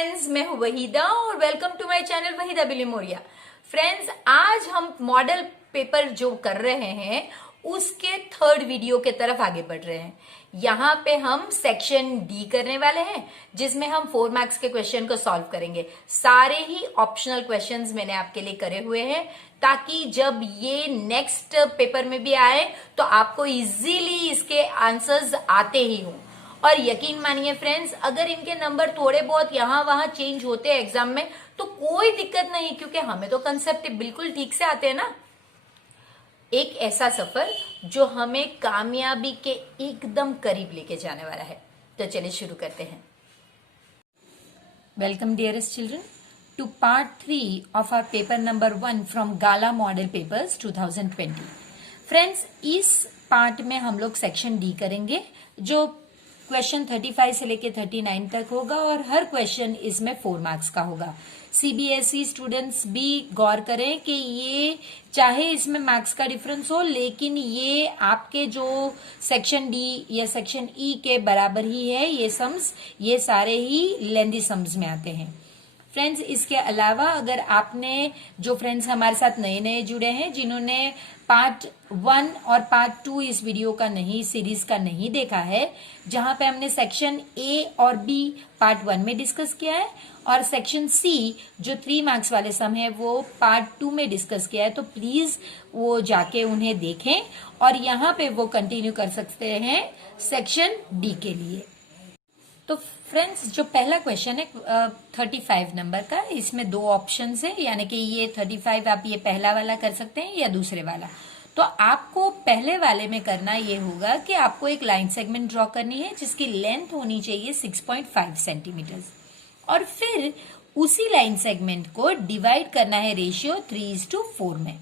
Friends, मैं हूं वहीदा और welcome to my channel Waheeda Bilimoria. Friends, आज हम मॉडल पेपर जो कर रहे हैं उसके थर्ड वीडियो के तरफ आगे बढ़ रहे हैं। यहाँ पे हम सेक्शन डी करने वाले हैं जिसमें हम 4 मार्क्स के क्वेश्चन को सॉल्व करेंगे। सारे ही ऑप्शनल क्वेश्चंस मैंने आपके लिए करे हुए हैं ताकि जब ये नेक्स्ट पेपर में भी आए तो आपको इजीली इसके आंसर्स आते ही हों। और यकीन मानिए फ्रेंड्स, अगर इनके नंबर थोड़े बहुत यहां वहां चेंज होते हैं एग्जाम में तो कोई दिक्कत नहीं, क्योंकि हमें तो कंसेप्ट बिल्कुल ठीक से आते हैं ना। एक ऐसा सफर जो हमें कामयाबी के एकदम करीब लेके जाने वाला है। तो चलिए शुरू करते हैं। Welcome dearest children to part 3 of our paper number 1 from gala model papers 2020। Friends, इस पार्ट में हम लोग सेक्शन डी करेंगे जो क्वेश्चन 35 से लेके 39 तक होगा और हर क्वेश्चन इसमें 4 मार्क्स का होगा। सीबीएसई स्टूडेंट्स भी गौर करें कि ये चाहे इसमें मार्क्स का डिफरेंस हो लेकिन ये आपके जो सेक्शन डी या सेक्शन ई के बराबर ही है। ये सम्स ये सारे ही लेंदी सम्स में आते हैं। फ्रेंड्स, इसके अलावा अगर आपने जो फ्रेंड्स हमारे साथ नए नए जुड़े हैं जिन्होंने पार्ट 1 और पार्ट 2 इस वीडियो का नहीं सीरीज का नहीं देखा है, जहां पे हमने सेक्शन ए और बी पार्ट 1 में डिस्कस किया है और सेक्शन सी जो 3 मार्क्स वाले सम है वो पार्ट 2 में डिस्कस किया है, तो प्लीज वो जाके उन्हें देखें और यहाँ पे वो कंटिन्यू कर सकते हैं सेक्शन डी के लिए। तो फ्रेंड्स, जो पहला क्वेश्चन है 35 नंबर का, इसमें 2 ऑप्शन है, यानी कि ये 35 आप ये पहला वाला कर सकते हैं या दूसरे वाला। तो आपको पहले वाले में करना ये होगा कि आपको एक लाइन सेगमेंट ड्रॉ करनी है जिसकी लेंथ होनी चाहिए 6.5 सेंटीमीटर और फिर उसी लाइन सेगमेंट को डिवाइड करना है रेशियो 3:4 में।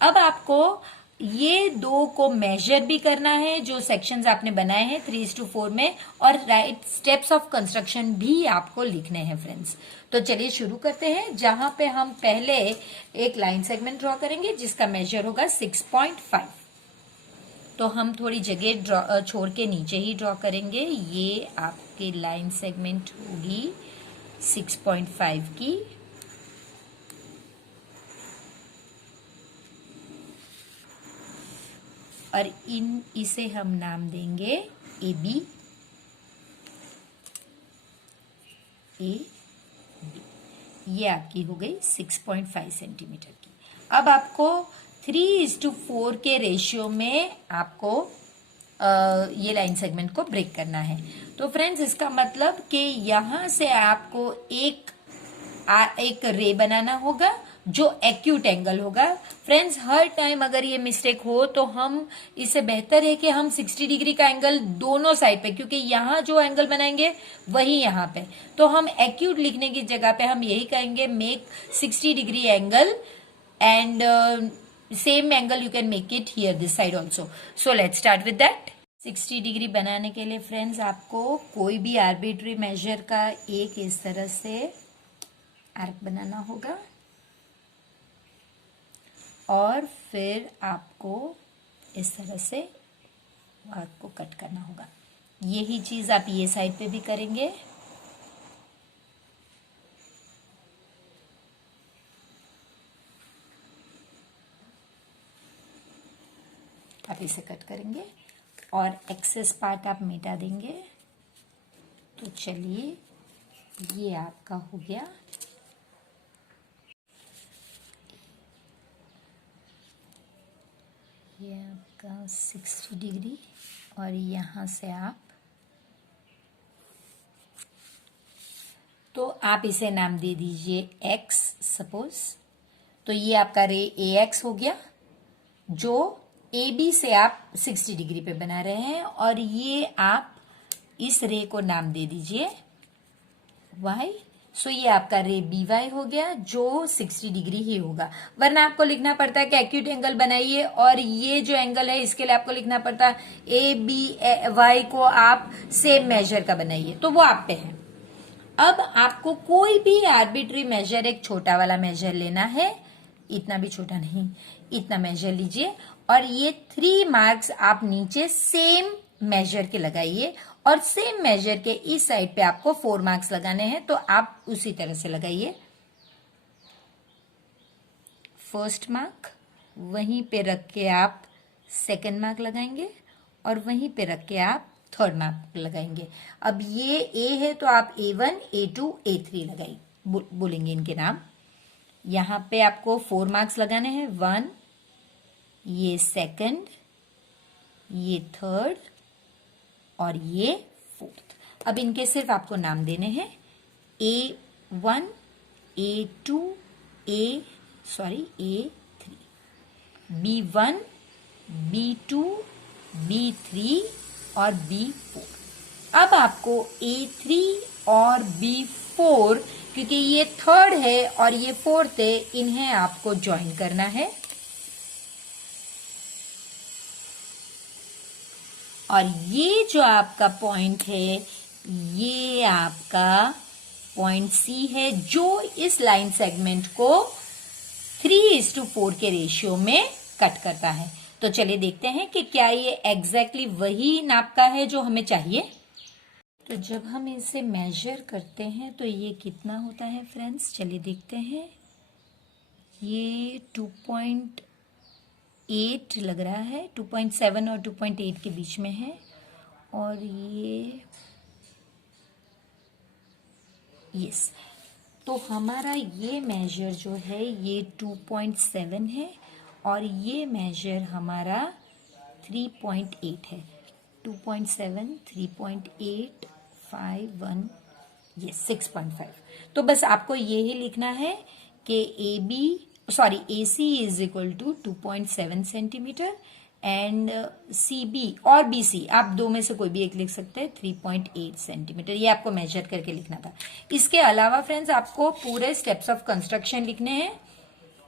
अब आपको ये 2 को मेजर भी करना है जो सेक्शंस आपने बनाए हैं 3:4 में, और राइट स्टेप्स ऑफ कंस्ट्रक्शन भी आपको लिखने हैं फ्रेंड्स। तो चलिए शुरू करते हैं, जहां पे हम पहले एक लाइन सेगमेंट ड्रॉ करेंगे जिसका मेजर होगा 6.5। तो हम थोड़ी जगह छोड़ के नीचे ही ड्रॉ करेंगे। ये आपकी लाइन सेगमेंट होगी 6.5 की। और इसे हम नाम देंगे ए बी। ये आपकी हो गई 6.5 सेंटीमीटर की। अब आपको 3:4 के रेशियो में आपको ये लाइन सेगमेंट को ब्रेक करना है। तो फ्रेंड्स, इसका मतलब कि यहां से आपको एक रे बनाना होगा जो एक्यूट एंगल होगा। फ्रेंड्स, हर टाइम अगर ये मिस्टेक हो तो हम इससे बेहतर है कि हम 60 डिग्री का एंगल दोनों साइड पे, क्योंकि यहाँ जो एंगल बनाएंगे वही यहाँ पे, तो हम एक्यूट लिखने की जगह पे हम यही कहेंगे make 60 degree angle and same angle you can make it here this side also. So let's start with that. 60 degree बनाने के लिए फ्रेंड्स आपको कोई भी आर्बिट्री मेजर का एक इस तरह से आर्क बनाना होगा और फिर आपको इस तरह से आर्क को कट करना होगा। यही चीज आप ये साइड पे भी करेंगे। आप इसे कट करेंगे और एक्सेस पार्ट आप मिटा देंगे। तो चलिए, ये आपका हो गया। ये आपका 60 डिग्री और यहाँ से आप इसे नाम दे दीजिए x सपोज। तो ये आपका रे AX हो गया जो AB से आप 60 डिग्री पे बना रहे हैं, और ये आप इस रे को नाम दे दीजिए y। सो ये आपका रे BY हो गया जो 60 डिग्री ही होगा, वरना आपको लिखना पड़ता है कि एक्यूट एंगल बनाइए और ये जो एंगल है इसके लिए आपको लिखना पड़ता है ABY को आप सेम मेजर का बनाइए, तो वो आप पे है। अब आपको कोई भी आर्बिट्री मेजर, एक छोटा वाला मेजर लेना है, इतना भी छोटा नहीं, इतना मेजर लीजिए और ये 3 मार्क्स आप नीचे सेम मेजर के लगाइए और सेम मेजर के इस साइड पे आपको 4 मार्क्स लगाने हैं, तो आप उसी तरह से लगाइए। फर्स्ट मार्क वहीं पे रख के आप सेकंड मार्क लगाएंगे और वहीं पे रख के आप थर्ड मार्क लगाएंगे। अब ये ए है तो आप A1, A2, A3 लगाइए, बोलेंगे इनके नाम। यहां पे आपको 4 मार्क्स लगाने हैं, 1, ये सेकंड, ये थर्ड और ये फोर्थ। अब इनके सिर्फ आपको नाम देने हैं, A1, A2, A3, B1, B2, B3 और B4। अब आपको A3 और B4, क्योंकि ये थर्ड है और ये फोर्थ है, इन्हें आपको ज्वाइन करना है। और ये जो आपका पॉइंट है, ये आपका पॉइंट C है, जो इस लाइन सेगमेंट को 3:4 के रेशियो में कट करता है। तो चलिए देखते हैं कि क्या ये एग्जैक्टली वही नाप का है जो हमें चाहिए। तो जब हम इसे मेजर करते हैं तो ये कितना होता है फ्रेंड्स, चलिए देखते हैं। ये 2.8 लग रहा है, 2.7 और 2.8 के बीच में है। और ये यस, तो हमारा ये मेजर जो है ये 2.7 है और ये मेजर हमारा 3.8 है। 2.7, 3.8, 5, 1, ये 6.5। तो बस आपको यही लिखना है कि AC is equal to 2.7 centimetre and CB और BC, आप दो में से कोई भी एक लिख सकते हैं, 3.8 सेंटीमीटर। ये आपको मेजर करके लिखना था। इसके अलावा फ्रेंड्स आपको पूरे स्टेप्स ऑफ कंस्ट्रक्शन लिखने हैं।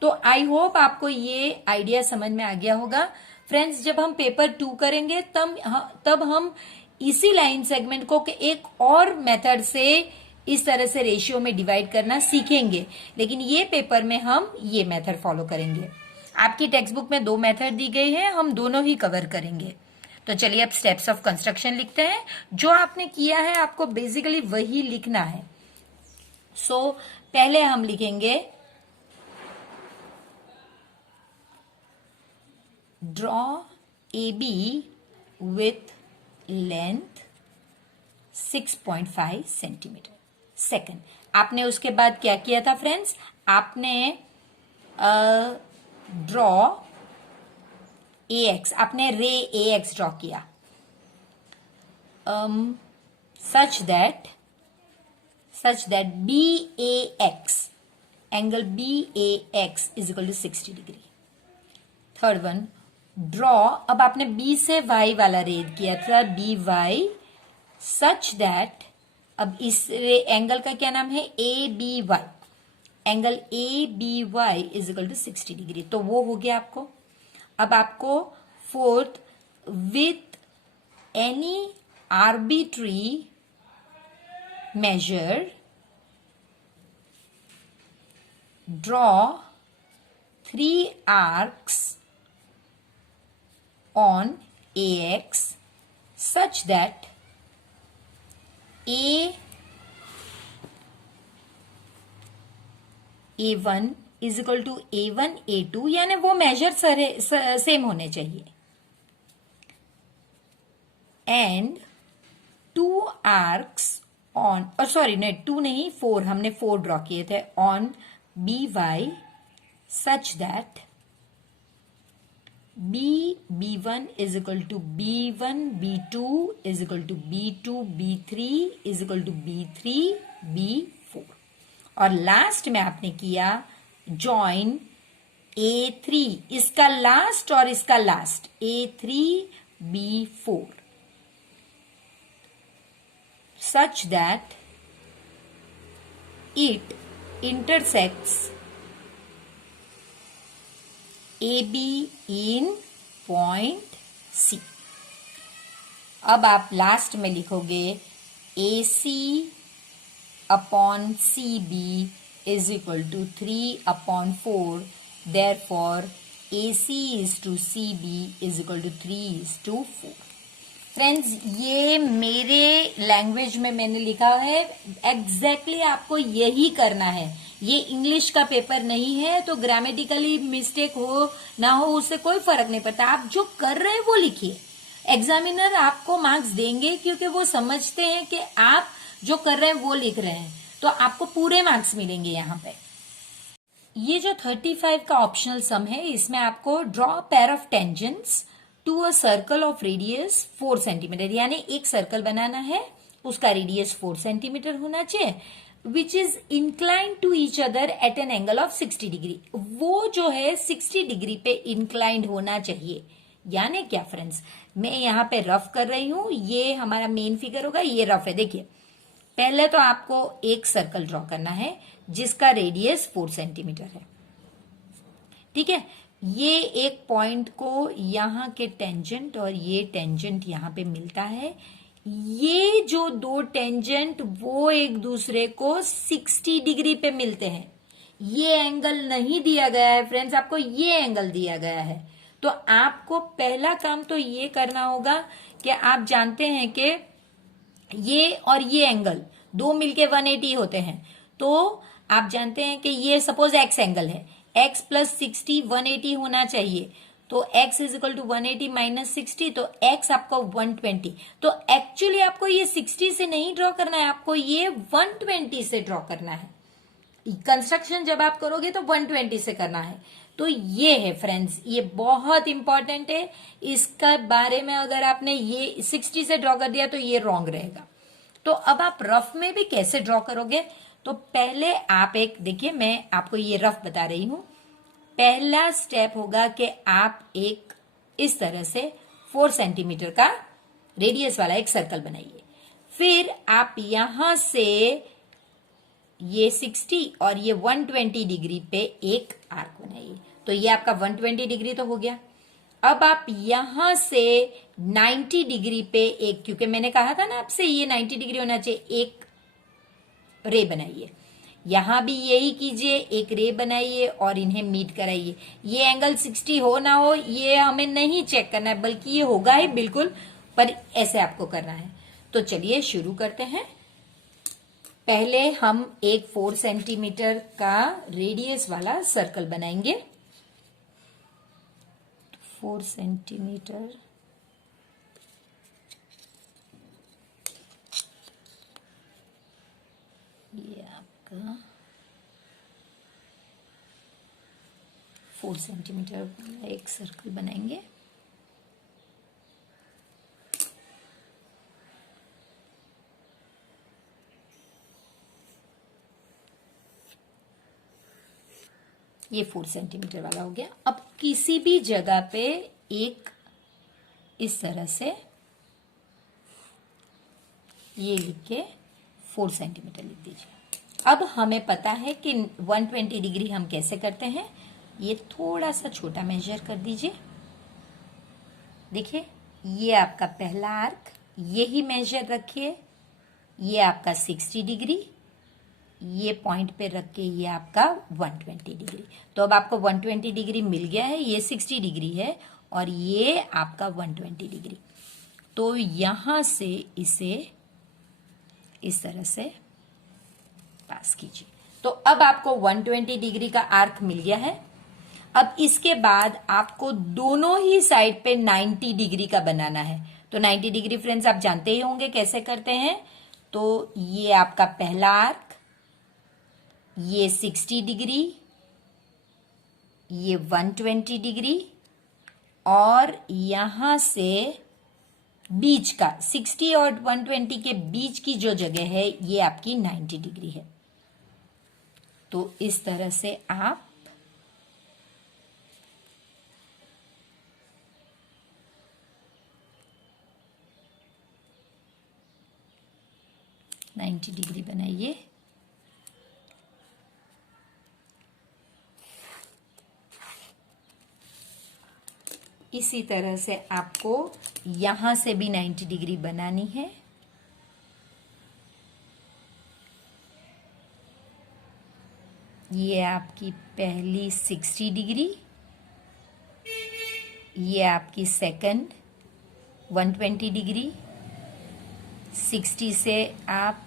तो आई होप आपको ये आइडिया समझ में आ गया होगा। फ्रेंड्स जब हम पेपर 2 करेंगे तब हम इसी लाइन सेगमेंट को एक और मेथड से इस तरह से रेशियो में डिवाइड करना सीखेंगे, लेकिन ये पेपर में हम ये मेथड फॉलो करेंगे। आपकी टेक्स्ट बुक में 2 मेथड दी गई है, हम दोनों ही कवर करेंगे। तो चलिए अब स्टेप्स ऑफ कंस्ट्रक्शन लिखते हैं। जो आपने किया है आपको बेसिकली वही लिखना है। सो पहले हम लिखेंगे draw AB with length 6.5 centimetre. Second, आपने उसके बाद क्या किया था फ्रेंड्स, आपने ड्रॉ AX, आपने रे AX ड्रॉ किया such that BAX, angle BAX is equal to 60 degree. Third one, draw, अब आपने B से Y वाला रे किया था, BY सच दैट, अब इस एंगल का क्या नाम है, ABY, angle ABY is equal to 60 degree. तो वो हो गया आपको। अब आपको fourth, with any arbitrary measure draw 3 arcs on AX such that A1 is equal to A1 A2, यानी वो मेजर सेम होने चाहिए, एंड 2 arcs ऑन, और सॉरी नहीं 2 नहीं 4, हमने 4 ड्रॉ किए थे, on BY such that B1 is equal to B1, B2 is equal to B2, B3 is equal to B3, B4। और लास्ट में आपने किया जॉइन A3, इसका लास्ट और इसका last, A3, B4 such that it intersects AB in point C। अब आप last में लिखोगे AC upon CB is equal to 3/4, therefore AC is to CB is equal to 3:4। Friends ये मेरे लैंग्वेज में मैंने लिखा है, एग्जैक्टली आपको यही करना है। ये इंग्लिश का पेपर नहीं है, तो ग्रामेटिकली मिस्टेक हो ना हो उससे कोई फर्क नहीं पड़ता। आप जो कर रहे हैं वो लिखिए। एग्जामिनर आपको मार्क्स देंगे क्योंकि वो समझते हैं कि आप जो कर रहे हैं वो लिख रहे हैं, तो आपको पूरे मार्क्स मिलेंगे यहाँ पे। ये जो 35 का ऑप्शनल सम है, इसमें आपको draw pair of tangents to a circle of radius 4 centimetre, यानी एक सर्कल बनाना है, उसका रेडियस 4 सेंटीमीटर होना चाहिए, which is incline to each other at an angle of 60 degree. वो जो है 60 डिग्री पे इंक्लाइंड होना चाहिए। यानी क्या फ्रेंड्स, मैं यहाँ पे रफ कर रही हूं, ये हमारा मेन फिगर होगा, ये रफ है। देखिए पहले तो आपको एक सर्कल ड्रॉ करना है जिसका रेडियस 4 सेंटीमीटर है, ठीक है। ये एक पॉइंट को यहाँ के टेंजेंट और ये टेंजेंट यहाँ पे मिलता है। ये जो दो टेंजेंट वो एक दूसरे को 60 डिग्री पे मिलते हैं। ये एंगल नहीं दिया गया है फ्रेंड्स, आपको ये एंगल दिया गया है। तो आपको पहला काम तो ये करना होगा कि आप जानते हैं कि ये और ये एंगल दो मिलके 180 होते हैं। तो आप जानते हैं कि ये सपोज एक्स एंगल है, x प्लस 60 180 होना चाहिए। तो x is equal to 180 minus 60, तो x आपका 120। तो एक्चुअली आपको ये 60 से नहीं ड्रॉ करना है, आपको ये 120 से ड्रॉ करना है। कंस्ट्रक्शन जब आप करोगे तो 120 से करना है। तो ये है फ्रेंड्स, ये बहुत इंपॉर्टेंट है। इसका बारे में अगर आपने ये 60 से ड्रॉ कर दिया तो ये रॉन्ग रहेगा। तो अब आप रफ में भी कैसे ड्रॉ करोगे, तो पहले आप एक देखिए, मैं आपको ये रफ बता रही हूं। पहला स्टेप होगा कि आप एक इस तरह से 4 सेंटीमीटर का रेडियस वाला एक सर्कल बनाइए। फिर आप यहां से ये 60 और ये 120 डिग्री पे एक आर्क बनाइए। तो ये आपका 120 डिग्री तो हो गया। अब आप यहां से 90 डिग्री पे एक, क्योंकि मैंने कहा था ना आपसे ये 90 डिग्री होना चाहिए, एक रे बनाइए। यहां भी यही कीजिए, एक रे बनाइए और इन्हें मीट कराइए। ये एंगल 60 हो ना हो ये हमें नहीं चेक करना है, बल्कि ये होगा ही बिल्कुल, पर ऐसे आपको करना है। तो चलिए शुरू करते हैं। पहले हम एक 4 सेंटीमीटर का रेडियस वाला सर्कल बनाएंगे। 4 सेंटीमीटर ये आपका 4 सेंटीमीटर एक सर्कल बनाएंगे। ये 4 सेंटीमीटर वाला हो गया। अब किसी भी जगह पे एक इस तरह से ये लिख के 4 सेंटीमीटर लिख दीजिए। अब हमें पता है कि 120 डिग्री हम कैसे करते हैं। ये थोड़ा सा छोटा मेजर कर दीजिए। देखिए ये आपका पहला आर्क, यही मेजर रखिए। ये आपका 60 डिग्री, ये पॉइंट पे रख के ये आपका 120 डिग्री। तो अब आपको 120 डिग्री मिल गया है, ये 60 डिग्री है और ये आपका 120 डिग्री। तो यहां से इसे इस तरह से पास कीजिए। तो अब आपको 120 डिग्री का आर्क मिल गया है। अब इसके बाद आपको दोनों ही साइड पे 90 डिग्री का बनाना है। तो 90 डिग्री फ्रेंड्स आप जानते ही होंगे कैसे करते हैं। तो ये आपका पहला आर्क, ये 60 डिग्री, ये 120 डिग्री और यहां से बीच का 60 और 120 के बीच की जो जगह है ये आपकी 90 डिग्री है। तो इस तरह से आप नाइन्टी डिग्री बनाइए। इसी तरह से आपको यहां से भी 90 डिग्री बनानी है। ये आपकी पहली 60 डिग्री, ये आपकी सेकंड 120 डिग्री, 60 से आप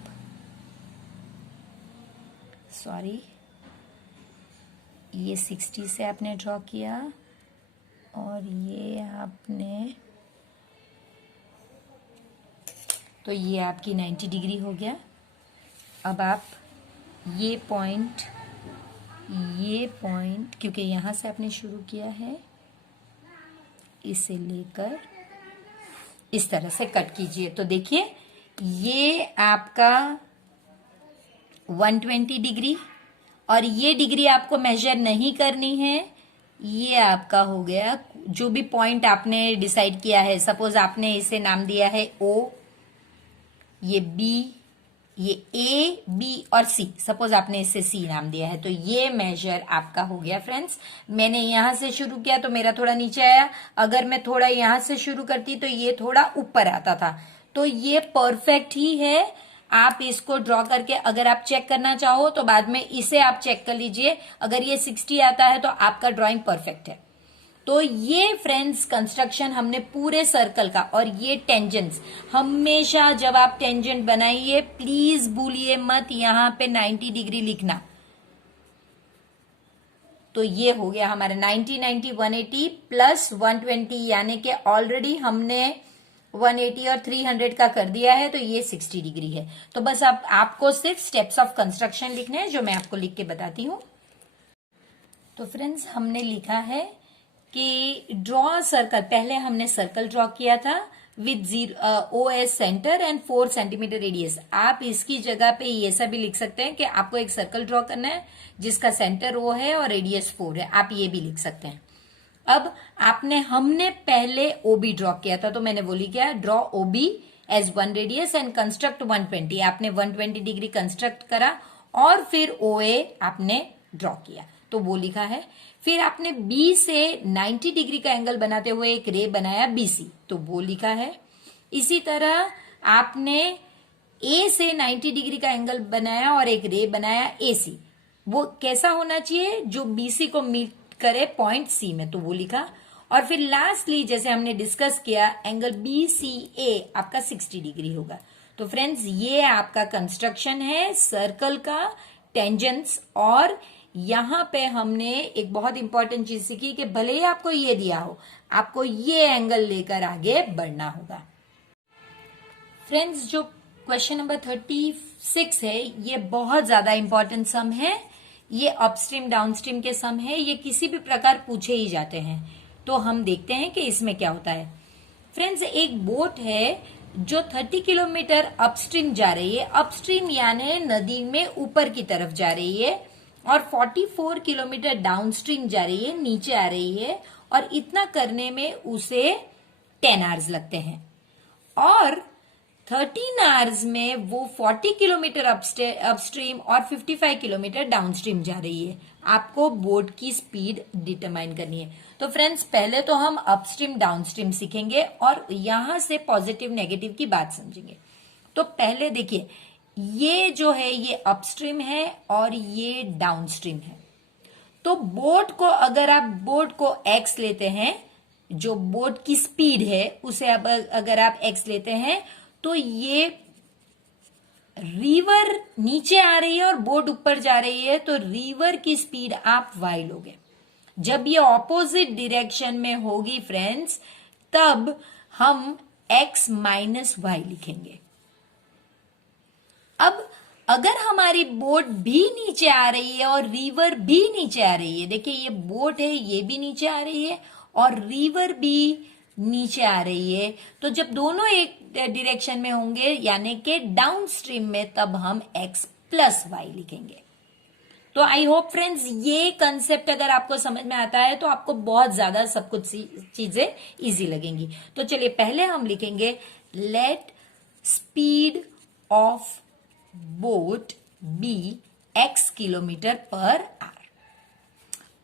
ये 60 से आपने ड्रॉ किया और ये आपने, तो ये आपकी 90 डिग्री हो गया। अब आप ये पॉइंट क्योंकि यहाँ से आपने शुरू किया है, इसे लेकर इस तरह से कट कीजिए। तो देखिए ये आपका 120 डिग्री, और ये डिग्री आपको मेजर नहीं करनी है, ये आपका हो गया जो भी पॉइंट आपने डिसाइड किया है। सपोज आपने इसे नाम दिया है O, ये B, ये A, B और C, सपोज आपने इसे C नाम दिया है, तो ये मेजर आपका हो गया फ्रेंड्स। मैंने यहां से शुरू किया तो मेरा थोड़ा नीचे आया, अगर मैं थोड़ा यहां से शुरू करती तो ये थोड़ा ऊपर आता था, तो ये परफेक्ट ही है। आप इसको ड्रॉ करके अगर आप चेक करना चाहो तो बाद में इसे आप चेक कर लीजिए, अगर ये 60 आता है तो आपका ड्राइंग परफेक्ट है। तो ये फ्रेंड्स कंस्ट्रक्शन हमने पूरे सर्कल का, और ये टेंजेंट्स, हमेशा जब आप टेंजेंट बनाइए प्लीज भूलिए मत यहां पे 90 डिग्री लिखना। तो ये हो गया हमारा 90, 90, 180 प्लस 120, यानी कि ऑलरेडी हमने 180 और 300 का कर दिया है, तो ये 60 डिग्री है। तो बस अब आपको सिर्फ स्टेप्स ऑफ कंस्ट्रक्शन लिखने हैं, जो मैं आपको लिख के बताती हूं। तो फ्रेंड्स हमने लिखा है कि ड्रॉ सर्कल, पहले हमने सर्कल ड्रॉ किया था with OS centre and 4 centimetre radius. आप इसकी जगह पे ये ऐसा भी लिख सकते हैं कि आपको एक सर्कल ड्रॉ करना है जिसका सेंटर O है और रेडियस 4 है, आप ये भी लिख सकते हैं। अब हमने पहले OB ड्रॉ किया था, तो मैंने बोली क्या, draw OB as 1 radius and construct 120। आपने 120 डिग्री कंस्ट्रक्ट करा और फिर OA आपने ड्रॉ किया, तो वो लिखा है। फिर आपने B से 90 डिग्री का एंगल बनाते हुए एक रे बनाया BC, तो वो लिखा है। इसी तरह आपने A से 90 डिग्री का एंगल बनाया और एक रे बनाया AC, वो कैसा होना चाहिए, जो BC को मीट करे पॉइंट C में, तो वो लिखा। और फिर लास्टली जैसे हमने डिस्कस किया, एंगल BCA आपका 60 डिग्री होगा। तो फ्रेंड्स ये आपका कंस्ट्रक्शन है सर्कल का, टेंजेंट्स। और यहां पे हमने एक बहुत इंपॉर्टेंट चीज सीखी कि भले ही आपको ये दिया हो, आपको ये एंगल लेकर आगे बढ़ना होगा। फ्रेंड्स जो क्वेश्चन नंबर 36 है, ये बहुत ज्यादा इंपॉर्टेंट सम है। ये अपस्ट्रीम डाउनस्ट्रीम के सम है, ये किसी भी प्रकार पूछे ही जाते हैं। तो हम देखते हैं कि इसमें क्या होता है। फ्रेंड्स एक बोट है जो 30 किलोमीटर अपस्ट्रीम जा रही है, अपस्ट्रीम यानी नदी में ऊपर की तरफ जा रही है, और 44 किलोमीटर डाउनस्ट्रीम जा रही है, नीचे आ रही है, और इतना करने में उसे 10 आवर्स लगते हैं। और 13 आवर्स में वो 40 किलोमीटर अपस्ट्रीम और 55 किलोमीटर डाउनस्ट्रीम जा रही है। आपको बोट की स्पीड डिटरमाइन करनी है। तो फ्रेंड्स पहले तो हम अपस्ट्रीम डाउनस्ट्रीम सीखेंगे और यहां से पॉजिटिव नेगेटिव की बात समझेंगे। तो पहले देखिए, ये जो है ये अपस्ट्रीम है और ये डाउनस्ट्रीम है। तो बोट को, अगर आप बोट को x लेते हैं, जो बोट की स्पीड है उसे अगर आप x लेते हैं, तो ये रिवर नीचे आ रही है और बोट ऊपर जा रही है, तो रिवर की स्पीड आप y लोगे। जब ये ऑपोजिट डायरेक्शन में होगी फ्रेंड्स, तब हम x माइनस वाई लिखेंगे। अब अगर हमारी बोट भी नीचे आ रही है और रिवर भी नीचे आ रही है, देखिए ये बोट है, ये भी नीचे आ रही है और रिवर भी नीचे आ रही है, तो जब दोनों एक डायरेक्शन में होंगे यानी कि डाउन स्ट्रीम में, तब हम x प्लस वाई लिखेंगे। तो आई होप फ्रेंड्स ये कंसेप्ट अगर आपको समझ में आता है तो आपको बहुत ज्यादा सब कुछ चीजें इजी लगेंगी। तो चलिए पहले हम लिखेंगे let speed of boat be x kilometre per hour,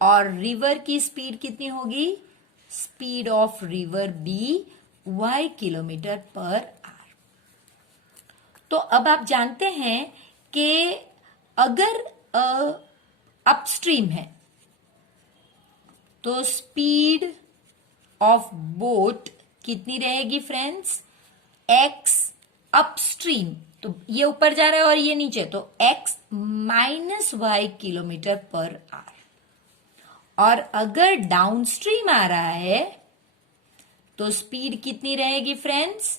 और रिवर की स्पीड कितनी होगी, speed of river be y kilometre per hour. तो अब आप जानते हैं कि अगर अपस्ट्रीम है तो स्पीड ऑफ बोट कितनी रहेगी फ्रेंड्स, x अपस्ट्रीम, तो ये ऊपर जा रहा है और ये नीचे, तो x minus y kilometre per hour. और अगर डाउनस्ट्रीम आ रहा है तो स्पीड कितनी रहेगी फ्रेंड्स,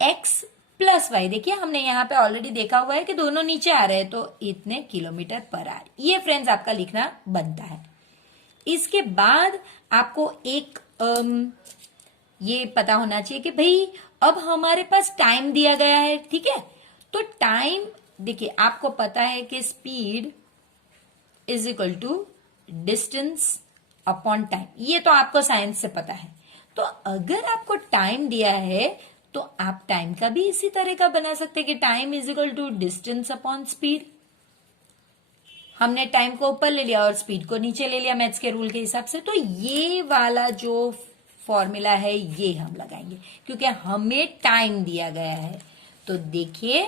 x प्लस वाई। देखिए हमने यहां पे ऑलरेडी देखा हुआ है कि दोनों नीचे आ रहे हैं, तो इतने किलोमीटर पर आवर। ये फ्रेंड्स आपका लिखना बनता है। इसके बाद आपको एक ये पता होना चाहिए कि भाई अब हमारे पास टाइम दिया गया है, ठीक है। तो टाइम देखिए, आपको पता है कि speed is equal to distance upon time, ये तो आपको साइंस से पता है। तो अगर आपको टाइम दिया है तो आप टाइम का भी इसी तरह का बना सकते हैं कि time is equal to distance upon speed. हमने टाइम को ऊपर ले लिया और स्पीड को नीचे ले लिया मैथ्स के रूल के हिसाब से। तो ये वाला जो फॉर्मूला है ये हम लगाएंगे क्योंकि हमें टाइम दिया गया है। तो देखिए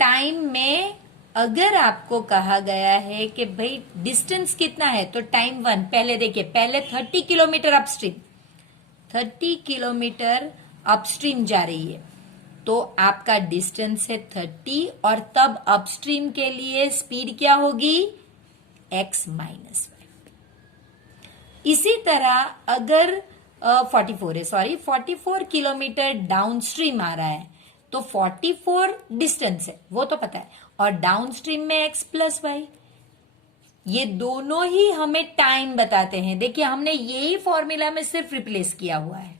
टाइम में अगर आपको कहा गया है कि भाई डिस्टेंस कितना है, तो टाइम 1, पहले देखिए, पहले 30 किलोमीटर अपस्ट्रीम, 30 किलोमीटर अपस्ट्रीम जा रही है, तो आपका डिस्टेंस है 30 और तब अपस्ट्रीम के लिए स्पीड क्या होगी, x माइनस वाई। इसी तरह अगर 44 किलोमीटर डाउनस्ट्रीम आ रहा है, तो 44 डिस्टेंस है वो तो पता है, और डाउनस्ट्रीम में x प्लस वाई, ये दोनों ही हमें टाइम बताते हैं। देखिए हमने यही फॉर्मूला में सिर्फ रिप्लेस किया हुआ है।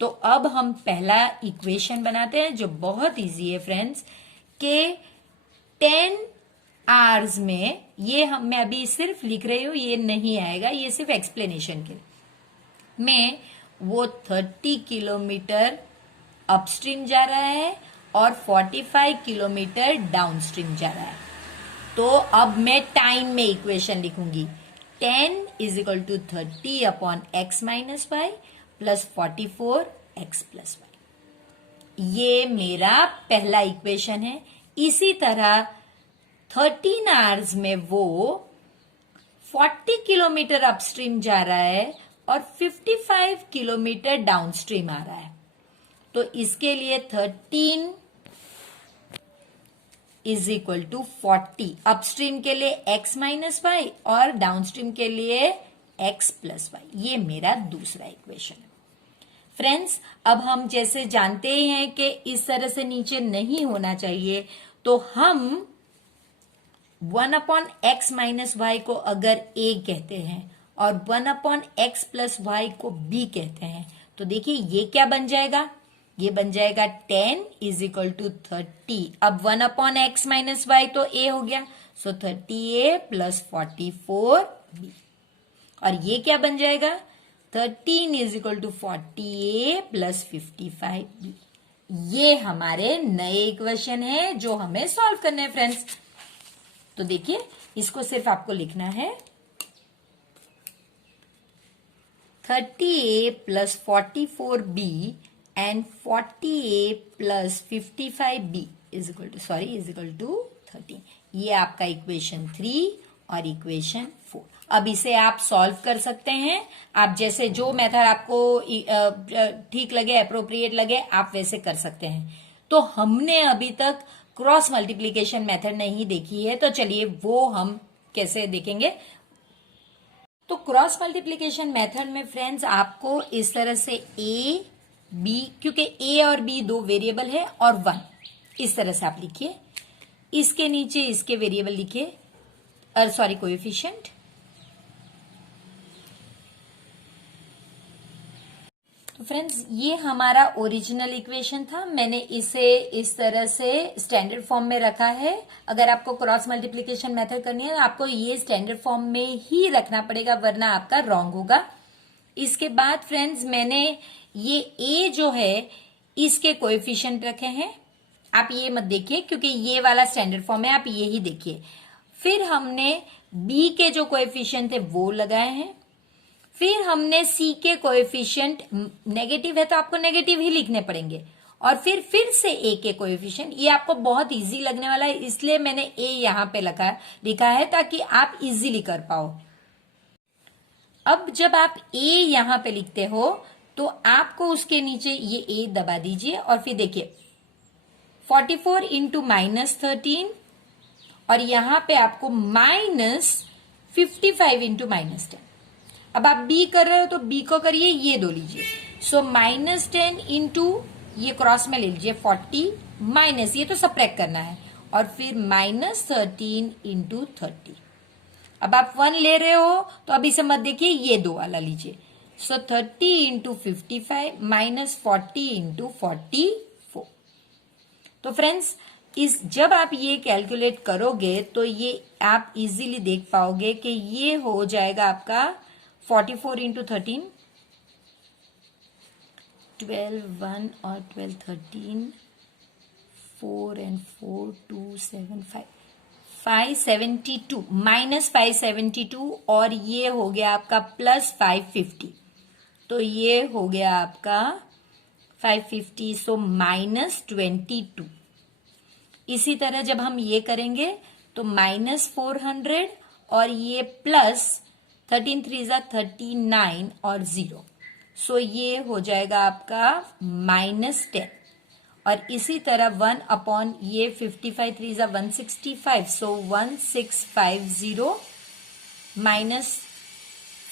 तो अब हम पहला इक्वेशन बनाते हैं जो बहुत इजी है फ्रेंड्स, के 10 आवर्स में, ये मैं अभी सिर्फ लिख रही हूं, ये नहीं आएगा, ये सिर्फ एक्सप्लेनेशन के में, वो 30 किलोमीटर अपस्ट्रीम जा रहा है और 45 किलोमीटर डाउनस्ट्रीम जा रहा है। तो अब मैं टाइम में इक्वेशन लिखूंगी, 10 is equal to 30 upon x minus y plus 44 x plus y. ये मेरा पहला इक्वेशन है। इसी तरह 13 आवर्स में वो 40 किलोमीटर अपस्ट्रीम जा रहा है और 55 किलोमीटर डाउनस्ट्रीम आ रहा है। तो इसके लिए 13 इज इक्वल टू 40, अपस्ट्रीम के लिए x माइनस वाई और डाउनस्ट्रीम के लिए x प्लस वाई। ये मेरा दूसरा इक्वेशन है फ्रेंड्स। अब हम जैसे जानते हैं कि इस तरह से नीचे नहीं होना चाहिए, तो हम 1 अपॉन एक्स माइनस वाई को अगर a कहते हैं और 1 अपॉन एक्स प्लस वाई को b कहते हैं, तो देखिए ये क्या बन जाएगा, ये बन जाएगा 10 इज इक्वल टू 30। अब 1 अपॉन एक्स माइनस वाई तो a हो गया, सो 30a प्लस 44b। और ये क्या बन जाएगा, 13 is equal to 40a plus 55b। ये हमारे नए इक्वेशन है जो हमें सॉल्व करने हैं फ्रेंड्स। तो देखिए इसको सिर्फ आपको लिखना है 30a plus 44b and 40a plus 55b is equal to 13। ये आपका इक्वेशन 3 और इक्वेशन 4। अब इसे आप सॉल्व कर सकते हैं, आप जैसे जो मेथड आपको ठीक लगे, अप्रोप्रिएट लगे, आप वैसे कर सकते हैं। तो हमने अभी तक क्रॉस मल्टीप्लीकेशन मेथड नहीं देखी है, तो चलिए वो हम कैसे देखेंगे। तो क्रॉस मल्टीप्लीकेशन मेथड में फ्रेंड्स आपको इस तरह से a b, क्योंकि a और b दो वेरिएबल है, और 1, इस तरह से आप लिखिए, इसके नीचे इसके वेरिएबल लिखिए, कोएफिशिएंट। तो फ्रेंड्स ये हमारा ओरिजिनल इक्वेशन था, मैंने इसे इस तरह से स्टैंडर्ड फॉर्म में रखा है। अगर आपको क्रॉस मल्टीप्लिकेशन मेथड करनी है तो आपको ये स्टैंडर्ड फॉर्म में ही रखना पड़ेगा, वरना आपका रॉन्ग होगा। इसके बाद फ्रेंड्स मैंने ये a जो है इसके कोएफिशिएंट रखे हैं, आप ये मत देखिए क्योंकि ये वाला स्टैंडर्ड फॉर्म है, आप ये ही देखिए। फिर हमने b के जो कोएफिशिएंट थे वो लगाए हैं, फिर हमने c के कोएफिशिएंट नेगेटिव है तो आपको नेगेटिव ही लिखने पड़ेंगे, और फिर से a के कोएफिशिएंट। ये आपको बहुत इजी लगने वाला है, इसलिए मैंने a यहां पे लिखा है ताकि आप इजीली कर पाओ। अब जब आप a यहां पे लिखते हो तो आपको उसके नीचे ये a दबा दीजिए और फिर देखिए 44 इंटू -13 और यहां पे आपको -55 इंटू -10। अब आप b कर रहे हो तो b को करिए, ये दो लीजिए। सो -10 इंटू ये क्रॉस में ले लीजिए 40 माइनस ये तो सबट्रैक्ट करना है और फिर -13 इंटू 30। अब आप 1 ले रहे हो तो अब इसे मत देखिए, ये दो वाला लीजिए। सो 30 इंटू 55 -40 इंटू 44। तो फ्रेंड्स जब आप ये कैलकुलेट करोगे तो ये आप इजीली देख पाओगे कि ये हो जाएगा आपका 44 इंटू 13, 12 1 और 12 13, 4 and 4 2 7 5 572 -572 और ये हो गया आपका +550। तो ये हो गया आपका 550, सो -22। इसी तरह जब हम ये करेंगे तो -400 और ये प्लस 13 3 जा 39 और 0, सो ये हो जाएगा आपका -10। और इसी तरह 1 अपॉन ये 55 3 जा 165, सो 1650 माइनस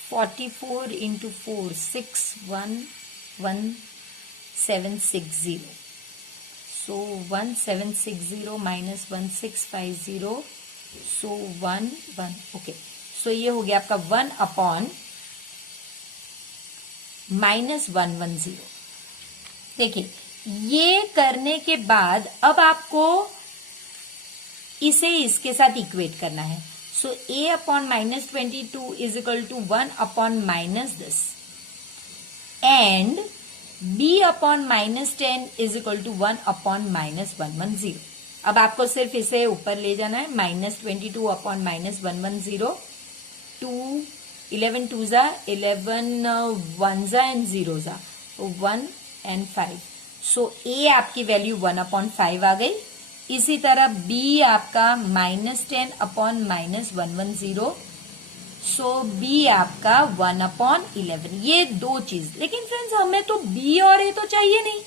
44 इंटू 4 611,760, सो 1760 माइनस 1650, सो 1 1। ओके, सो ये हो गया आपका 1 अपॉन -110। देखिए ये करने के बाद अब आपको इसे इसके साथ इक्वेट करना है। So a upon -22 is equal to 1 upon -10 and b upon -10 is equal to 1 upon -110। अब आपको सिर्फ इसे ऊपर ले जाना है, -22 अपॉन -110, 2 11 2 जा 11 1 जा एंड 0 जा 1 एंड 5, सो a आपकी वैल्यू 1 अपॉन 5 आ गई। इसी तरह b आपका -10 अपॉन -110, सो b आपका 1 अपॉन 11। ये दो चीज, लेकिन फ्रेंड्स हमें तो b और a तो चाहिए नहीं,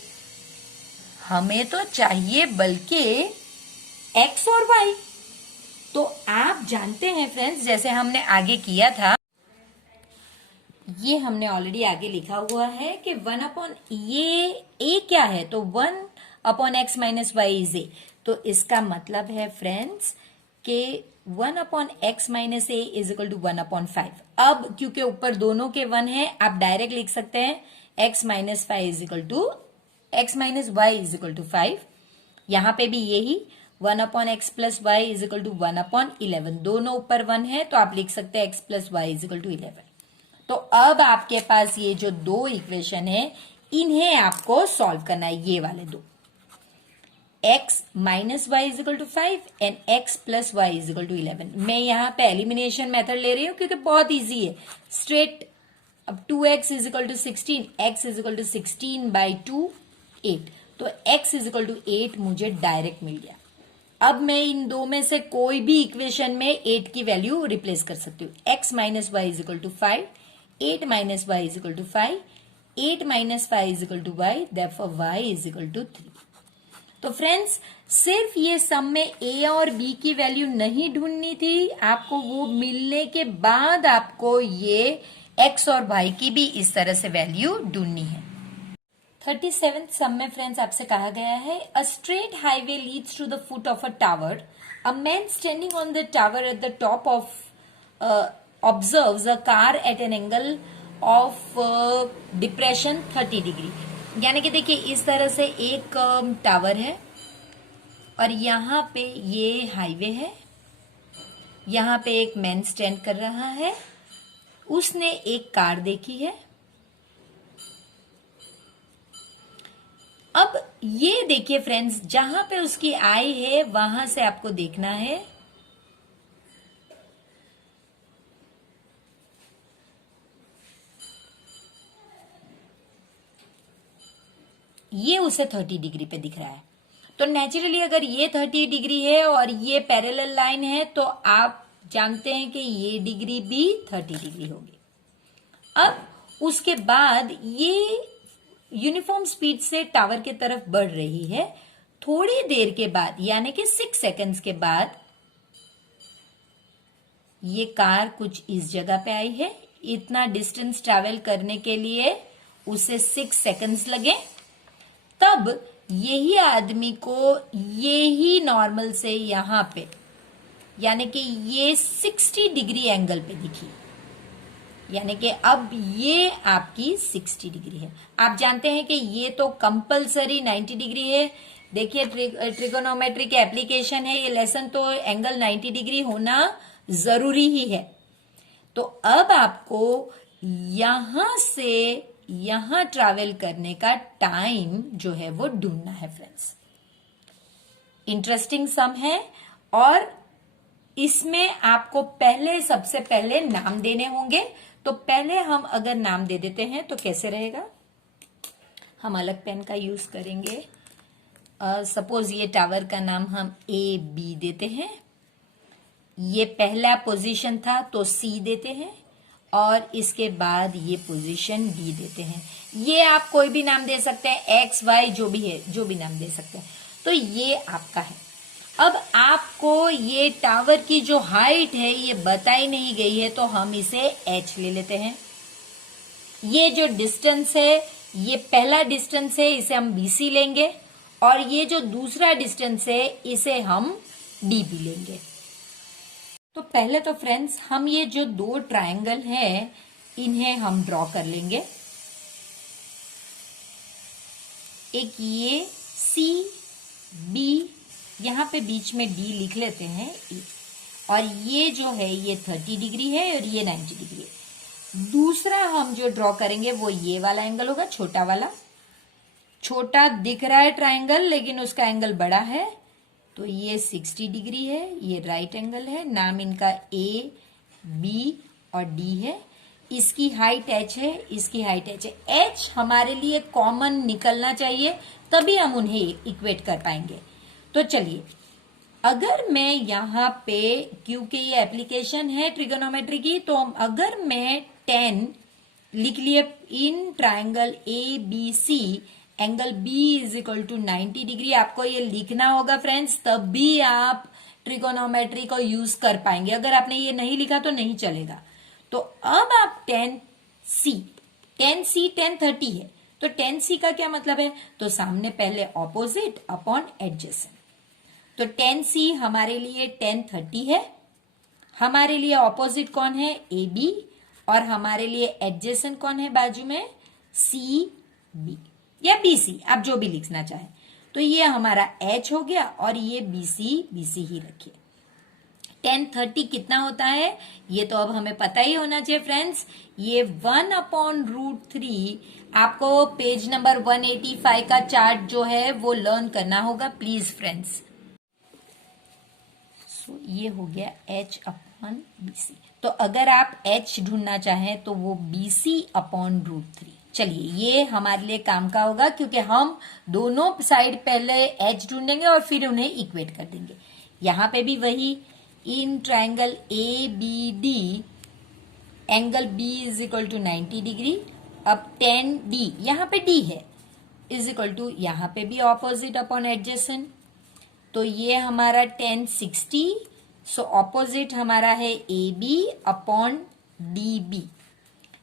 हमें तो चाहिए बल्कि x और y। तो आप जानते हैं फ्रेंड्स, जैसे हमने आगे किया था, ये हमने ऑलरेडी आगे लिखा हुआ है कि 1 अपॉन ये a क्या है, तो 1 upon x minus y is a। तो इसका मतलब है फ्रेंड्स कि 1 upon x minus a is equal to 1 upon 5। अब क्योंकि ऊपर दोनों के 1 है, आप डायरेक्ट लिख सकते हैं x minus 5 is equal to x minus y is equal to 5। यहां पे भी यही 1 upon x plus y is equal to 1 upon 11, दोनों ऊपर 1 है तो आप लिख सकते हैं x plus y is equal to 11। तो अब आपके पास ये जो दो इक्वेशन है इन्हें आपको सॉल्व करना है, ये वाले दो, x minus y is equal to 5 and x plus y is equal to 11। मैं यहाँ पे एलिमिनेशन मेथड ले रही हूँ क्योंकि बहुत इजी है, स्ट्रेट। अब 2x is equal to 16, x is equal to 16 by 2 8, तो x इज इक्वल टू 8 मुझे डायरेक्ट मिल गया। अब मैं इन दो में से कोई भी इक्वेशन में 8 की वैल्यू रिप्लेस कर सकती हूँ। x minus y is equal to 5, 8 minus y is equal to 5, 8 minus 5 is equal to y, therefore y is equal to 3। तो फ्रेंड्स सिर्फ ये सम में a और b की वैल्यू नहीं ढूंढनी थी, आपको वो मिलने के बाद आपको ये x और y की भी इस तरह से वैल्यू ढूंढनी है। 37th सम में फ्रेंड्स आपसे कहा गया है, a straight highway leads to the foot of a tower, a man standing on the tower at the top of observes a car at an angle of depression 30 degree. यानी कि देखिए इस तरह से एक टावर है और यहाँ पे ये हाईवे है, यहाँ पे एक मैन स्टैंड कर रहा है, उसने एक कार देखी है। अब ये देखिए फ्रेंड्स, जहां पे उसकी आई है वहां से आपको देखना है ये उसे 30 डिग्री पे दिख रहा है। तो नेचुरली अगर ये 30 डिग्री है और ये पैरेलल लाइन है तो आप जानते हैं कि ये डिग्री भी 30 डिग्री होगी। अब उसके बाद ये यूनिफॉर्म स्पीड से टावर की तरफ बढ़ रही है। थोड़ी देर के बाद यानी कि 6 सेकंड्स के बाद ये कार कुछ इस जगह पे आई है। इतना डिस्टेंस ट्रैवल करने के लिए उसे 6 सेकंड्स लगे। तब यही आदमी को यही नॉर्मल से यहां पे यानी कि ये 60 डिग्री एंगल पे दिखी, यानी कि अब ये आपकी 60 डिग्री है। आप जानते हैं कि ये तो कंपलसरी 90 डिग्री है। देखिए ट्रिगोनोमेट्री के एप्लीकेशन है ये लेसन, तो एंगल 90 डिग्री होना जरूरी ही है। तो अब आपको यहां से यहां ट्रैवल करने का टाइम जो है वो ढूंढना है फ्रेंड्स। इंटरेस्टिंग सम है और इसमें आपको सबसे पहले नाम देने होंगे। तो पहले हम अगर नाम दे देते हैं तो कैसे रहेगा, हम अलग पेन का यूज करेंगे। सपोज ये टावर का नाम हम AB देते हैं, ये पहला पोजीशन था तो C देते हैं और इसके बाद ये पोजीशन D देते हैं। ये आप कोई भी नाम दे सकते हैं, X Y जो भी है, जो भी नाम दे सकते हैं। तो ये आपका है। अब आपको ये टावर की जो हाइट है ये बताई नहीं गई है, तो हम इसे H ले लेते हैं। ये जो डिस्टेंस है ये पहला डिस्टेंस है, इसे हम BC लेंगे और ये जो दूसरा डिस्टेंस है इसे हम DB लेंगे। तो पहले तो फ्रेंड्स हम ये जो दो ट्रायंगल है इन्हें हम ड्रॉ कर लेंगे। एक ये CB, यहां पे बीच में D लिख लेते हैं, और ये जो है ये 30 डिग्री है और ये 90 डिग्री है। दूसरा हम जो ड्रॉ करेंगे वो ये वाला एंगल होगा, छोटा वाला। छोटा दिख रहा है ट्रायंगल लेकिन उसका एंगल बड़ा है, तो ये 60 डिग्री है, ये राइट एंगल है। नाम इनका A, B और D है। इसकी हाइट H है, इसकी हाइट H है। H हमारे लिए कॉमन निकलना चाहिए तभी हम उन्हें इक्वेट कर पाएंगे। तो चलिए, अगर मैं यहाँ पे, क्योंकि ये एप्लीकेशन है ट्रिगोनोमेट्री की, तो अगर मैं 10 लिख लिए in triangle ABC, angle B is equal to 90 degree, आपको ये लिखना होगा फ्रेंड्स, तब भी आप ट्रिगोनोमेट्री को यूज कर पाएंगे। अगर आपने ये नहीं लिखा तो नहीं चलेगा। तो अब आप 10C 1030 है, तो 10C का क्या मतलब है, तो सामने पहले ऑपोजिट अपॉन एडजेसेंट। तो 10C हमारे लिए 1030 है, हमारे लिए ऑपोजिट कौन है, AB, और हमारे लिए एडजेसेंट कौन है बाजू में, CB या BC, आप जो भी लिखना चाहें। तो ये हमारा H हो गया और ये BC ही रखिए। 1030 कितना होता है ये तो अब हमें पता ही होना चाहिए फ्रेंड्स। ये 1/√3, आपको पेज नंबर 185 का चार्ट जो है वो लर्न करना होगा प्लीज फ्रेंड्स। सो ये हो गया H/BC। तो अगर आप H ढूंढना चाहें तो वो BC/√3। चलिए, ये हमारे लिए काम का होगा क्योंकि हम दोनों साइड पहले H ढूंढेंगे और फिर उन्हें इक्वेट कर देंगे। यहां पे भी वही, in triangle ABD angle B is equal to 90 degree. अब 10D, यहां पे D है, इज इक्वल टू, यहां पे भी ऑपोजिट अपॉन एडजेसेंट। तो ये हमारा 1060, सो ऑपोजिट हमारा है AB अपॉन DB।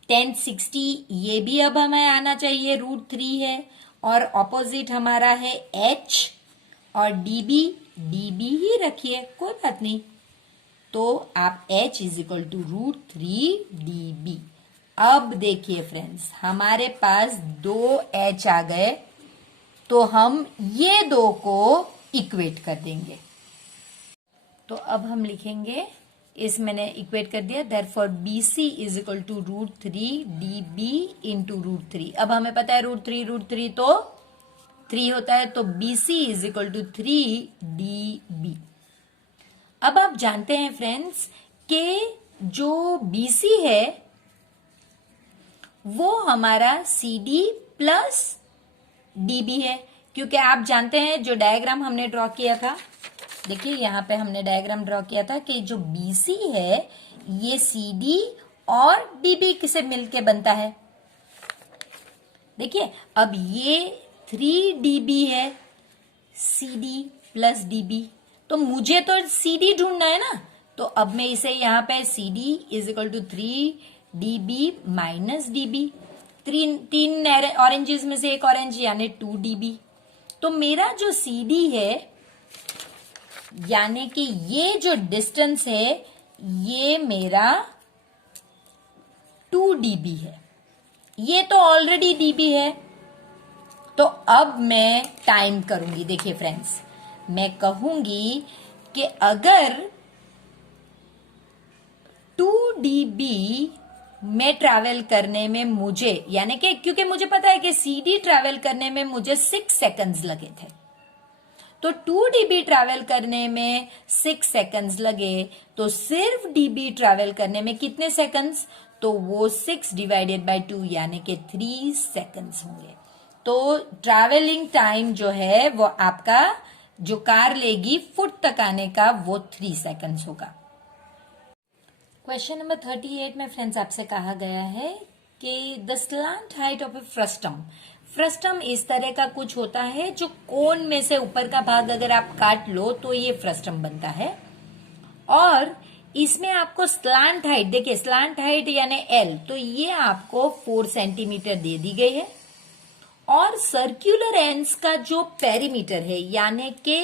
1060 ये भी अब हमें आना चाहिए, √3 है, और ऑपोजिट हमारा है H, और DB ही रखिए, कोई बात नहीं। तो आप H is equal to √3DB। अब देखिए फ्रेंड्स, हमारे पास 2 H आ गए, तो हम ये दो को इक्वेट कर देंगे। तो अब हम लिखेंगे, इस मैंने इक्वेट कर दिया, therefore BC is equal to √3DB into √3। अब हमें पता है √3 तो 3 होता है, तो BC is equal to 3DB। अब आप जानते हैं फ्रेंड्स कि जो BC है वो हमारा CD प्लस DB है, क्योंकि आप जानते हैं जो डायग्राम हमने ड्रॉ किया था, देखिए यहां पे हमने डायग्राम ड्रॉ किया था कि जो BC है ये CD और dB किसे मिलके बनता है? देखिए अब ये 3 dB है, CD प्लस dB, तो मुझे तो CD ढूंढना है ना, तो अब मैं इसे यहां पे CD is equal to 3 dB minus dB, तीन ऑरेंजेस में से एक ऑरेंज यानी 2 dB। तो मेरा जो CD है यानी कि ये जो डिस्टेंस है ये मेरा 2 dB है, ये तो ऑलरेडी dB है। तो अब मैं टाइम करूंगी। देखिए फ्रेंड्स, मैं कहूंगी कि अगर 2 dB में ट्रैवल करने में मुझे, यानी कि क्योंकि मुझे पता है कि CD ट्रैवल करने में मुझे 6 सेकंड्स लगे थे, तो 2 dB ट्रैवल करने में 6 सेकंड्स लगे, तो सिर्फ dB ट्रैवल करने में कितने सेकंड्स? तो वो 6 डिवाइडेड बाय 2 यानी कि 3 सेकंड्स होंगे। तो ट्रैवलिंग टाइम जो है वो आपका जो कार लेगी फुट तक आने का वो 3 सेकंड्स होगा। क्वेश्चन नंबर 38 में फ्रेंड्स आपसे कहा गया है कि the slant height of A frustum, frustum इस तरह का कुछ होता है जो कोन में से ऊपर का भाग अगर आप काट लो तो ये फ्रस्टम बनता है, और इसमें आपको स्लैंट हाइट, देखिए स्लैंट हाइट यानी L, तो ये आपको 4 सेंटीमीटर दे दी गई है, और सर्क्यूलर एंड्स का जो पेरीमीटर है यानी कि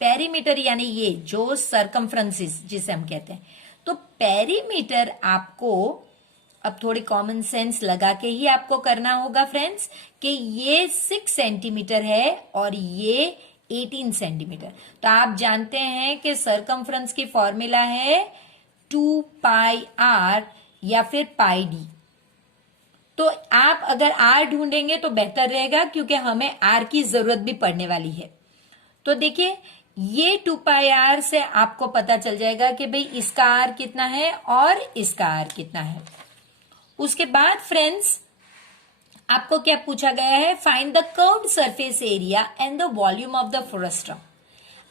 पेरीमीटर यानी ये जो सरकमफ्रेंसिस जिसे हम कहते हैं, तो पेरीमीटर आपको अब थोड़ी कॉमन सेंस लगा के ही आपको करना होगा फ्रेंड्स कि ये 6 सेंटीमीटर है और ये 18 सेंटीमीटर। तो आप जानते हैं कि सरकमफ्रेंस की फॉर्मूला है 2 पाई आर या फिर पाई डी। तो आप अगर आर ढूंढेंगे तो बेहतर रहेगा क्योंकि हमें आर की जरूरत भी पड़ने वाली है। तो देखिए ये 2 पाई आर से आपको पता चल जाएगा कि भाई इसका आर कितना है और इसका आर कितना है। उसके बाद फ्रेंड्स आपको क्या पूछा गया है? Find the curved surface area and the volume of the frustum.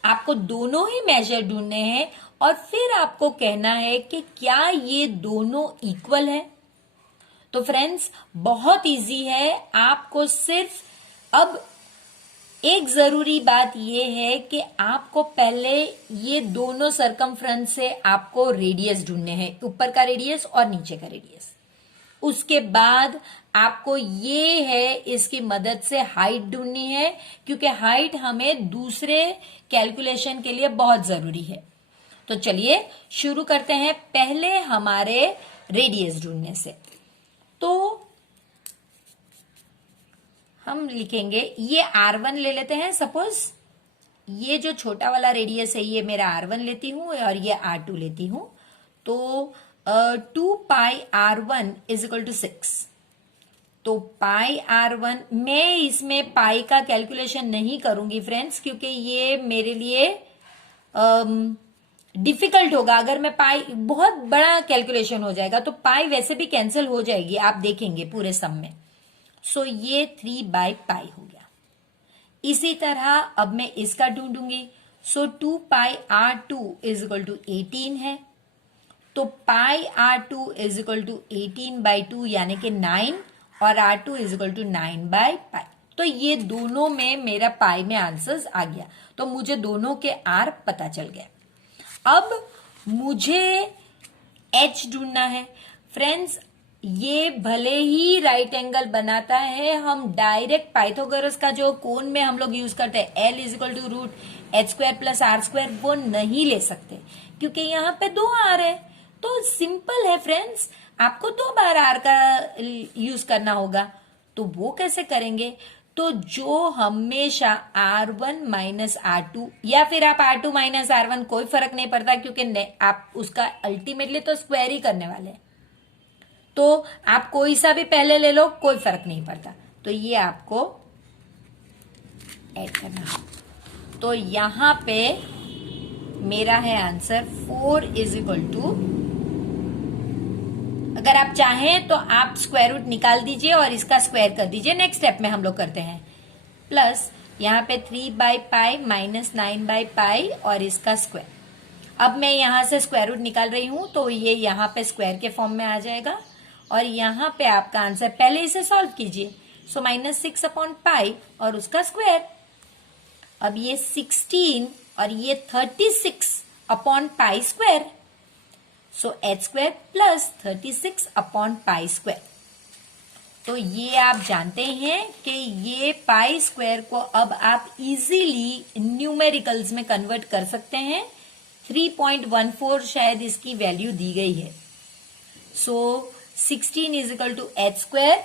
आपको दोनों ही मेजर ढूंढने हैं और फिर आपको कहना है कि क्या ये दोनों इक्वल है। तो फ्रेंड्स बहुत इजी है, आपको सिर्फ अब एक जरूरी बात यह है कि आपको पहले ये दोनों सरकमफ्रेंस से आपको रेडियस ढूंढने हैं, ऊपर का रेडियस और नीचे का रेडियस। उसके बाद आपको ये है इसकी मदद से हाइट ढूंढनी है क्योंकि हाइट हमें दूसरे कैलकुलेशन के लिए बहुत जरूरी है। तो चलिए शुरू करते हैं पहले हमारे रेडियस ढूंढने से। तो हम लिखेंगे ये R1 ले लेते हैं, सपोज ये जो छोटा वाला रेडियस है ये मेरा R1 लेती हूं और ये R2 लेती हूं। तो 2 पाई R1 इज इक्वल टू 6। तो पाई R1, मैं इसमें पाई का कैलकुलेशन नहीं करूंगी फ्रेंड्स क्योंकि ये मेरे लिए डिफिकल्ट होगा। अगर मैं पाई, बहुत बड़ा कैलकुलेशन हो जाएगा, तो पाई वैसे भी कैंसिल हो जाएगी, आप देखेंगे पूरे सम में। सो ये 3 बाई पाई हो गया। इसी तरह अब मैं इसका ढूंढूंगी। So 2 pi R2 is equal to 18 है। तो pi R2 is equal to 18 by 2 यानी कि 9 और R2 is equal to 9 by pi. तो ये दोनों में मेरा पाई में आंसर्स आ गया, तो मुझे दोनों के R पता चल गया। अब मुझे H ढूंढना है फ्रेंड्स। ये भले ही राइट एंगल बनाता है, हम डायरेक्ट पाइथागोरस का जो कोण में हम लोग यूज करते हैं L is equal to root H square plus R square, वो नहीं ले सकते क्योंकि यहाँ पे 2 R है। तो सिंपल है फ्रेंड्स, आपको 2 बार R का यूज करना होगा। तो वो कैसे करेंगे? तो जो हमेशा R1 माइनस R2 या फिर आप R2 माइनस R1, कोई फर्क नहीं पड़ता क्योंकि आप उसका अल्टीमेटली तो स्क्वायर ही करने वाले हैं। तो आप कोई सा भी पहले ले लो, कोई फर्क नहीं पड़ता। तो ये आपको ऐड करना है। तो यहां पे मेरा है आंसर 4 इज इक्वल टू, अगर आप चाहें तो आप स्क्वायर रूट निकाल दीजिए और इसका स्क्वायर कर दीजिए। नेक्स्ट स्टेप में हम लोग करते हैं प्लस यहाँ पे 3 बाई पाई माइनस 9 बाई पाई और इसका स्क्वायर। अब मैं यहां से स्क्वायर रूट निकाल रही हूं तो ये यहां पे स्क्वायर के फॉर्म में आ जाएगा और यहां पे आपका आंसर, पहले इसे सॉल्व कीजिए। सो -6/पाई और उसका स्क्वायर। अब ये 16 और ये 36/पाई स्क्वायर। सो h² प्लस 36/पाई स्क्वायर। तो ये आप जानते हैं कि ये पाई स्क्वायर को अब आप इजीली न्यूमेरिकल्स में कन्वर्ट कर सकते हैं। 3.14 शायद इसकी वैल्यू दी गई है। So 16 is equal to h²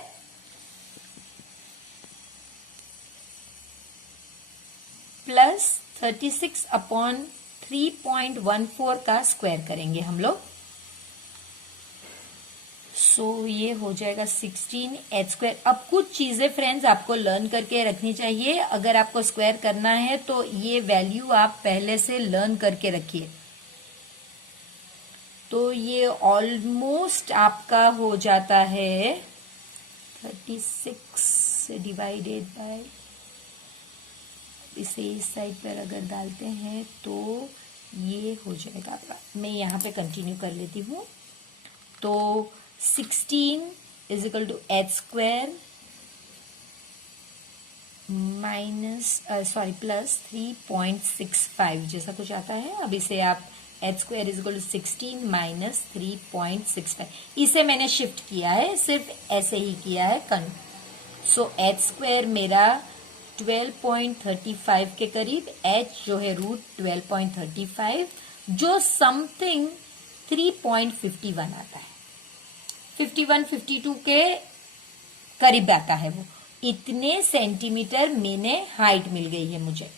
plus 36/3.14 का स्क्वायर करेंगे हम लोग। सो ये हो जाएगा 16h²। अब कुछ चीजें फ्रेंड्स आपको लर्न करके रखनी चाहिए। अगर आपको स्क्वायर करना है तो ये वैल्यू आप पहले से लर्न करके रखिए। तो ये ऑलमोस्ट आपका हो जाता है 36 डिवाइडेड बाय, इसे इस साइड पर अगर डालते हैं तो ये हो जाएगा आपका। मैं यहाँ पे कंटिन्यू कर लेती हूँ। तो 16 is equal to h² plus 3.65 जैसा कुछ आता है। अब इसे आप h² is equal to 16 minus 3.65, इसे मैंने शिफ्ट किया है, सिर्फ ऐसे ही किया है सो h² मेरा 12.35 के करीब, h जो है रूट 12.35 जो समथिंग 3.51 आता है। 51-52 के करीब आता है वो। इतने सेंटीमीटर मैंने हाइट मिल गई है मुझे।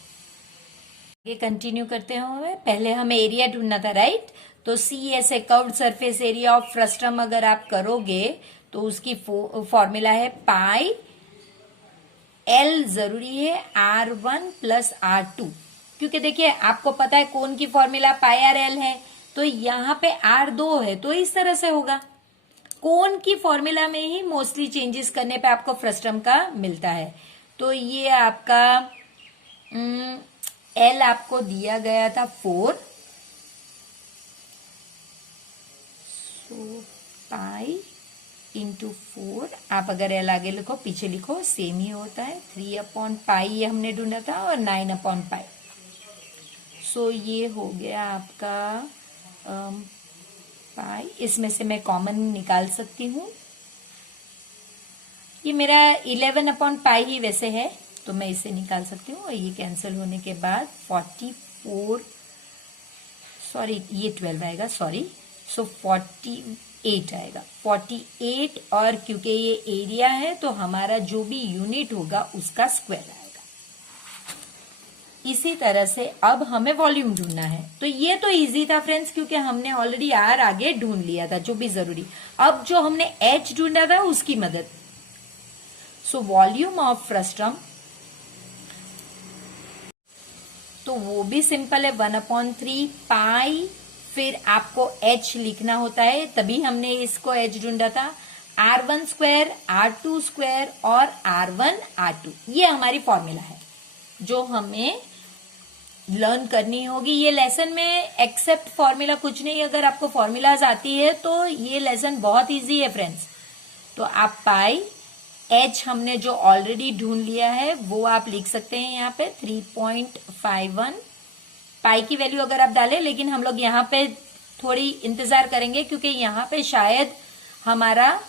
ये कंटिन्यू करते हुए पहले हमें एरिया ढूंढना था, राइट। तो सी ऐसे curved surface area of frustum अगर आप करोगे तो उसकी फॉर्मूला है पाई, L जरूरी है, R1 प्लस R2, क्योंकि देखिए आपको पता है कोन की फॉर्मूला पाई आर एल है, तो यहां पे R2 है तो इस तरह से होगा। कोन की फॉर्मूला में ही मोस्टली चेंजेस करने पे आपको फ्रस्टम का मिलता है। तो ये आपका L आपको दिया गया था 4, सो पाई इंटू 4, आप अगर L आगे लिखो पीछे लिखो सेम ही होता है। 3/पाई ये हमने ढूंढा था और 9/पाई। सो ये हो गया आपका पाई। इसमें से मैं कॉमन निकाल सकती हूँ। ये मेरा 11/पाई ही वैसे है तो मैं इसे निकाल सकती हूँ और ये कैंसिल होने के बाद 44, सॉरी ये 12 आएगा, सॉरी। सो 48 आएगा, 48। और क्योंकि ये एरिया है तो हमारा जो भी यूनिट होगा उसका स्क्वायर आएगा। इसी तरह से अब हमें वॉल्यूम ढूंढना है। तो ये तो इजी था फ्रेंड्स, क्योंकि हमने ऑलरेडी आर आगे ढूंढ लिया था जो भी जरूरी। अब जो हमने एच ढूंढा था उसकी मदद। सो वॉल्यूम ऑफ फ्रस्टम, तो वो भी सिंपल है, 1/3 पाई, फिर आपको h लिखना होता है, तभी हमने इसको h ढूंढा था। R1² R2² और R1 R2, ये हमारी फॉर्मूला है जो हमें लर्न करनी होगी। ये लेसन में एक्सेप्ट फॉर्मूला कुछ नहीं, अगर आपको फॉर्मूलाज आती है तो ये लेसन बहुत इजी है फ्रेंड्स। तो आप पाई, h हमने जो ऑलरेडी ढूंढ लिया है वो आप लिख सकते हैं यहाँ पे 3.51। पाई की वैल्यू अगर आप डालें, लेकिन हम लोग यहाँ पे थोड़ी इंतजार करेंगे क्योंकि यहाँ पे शायद हमारा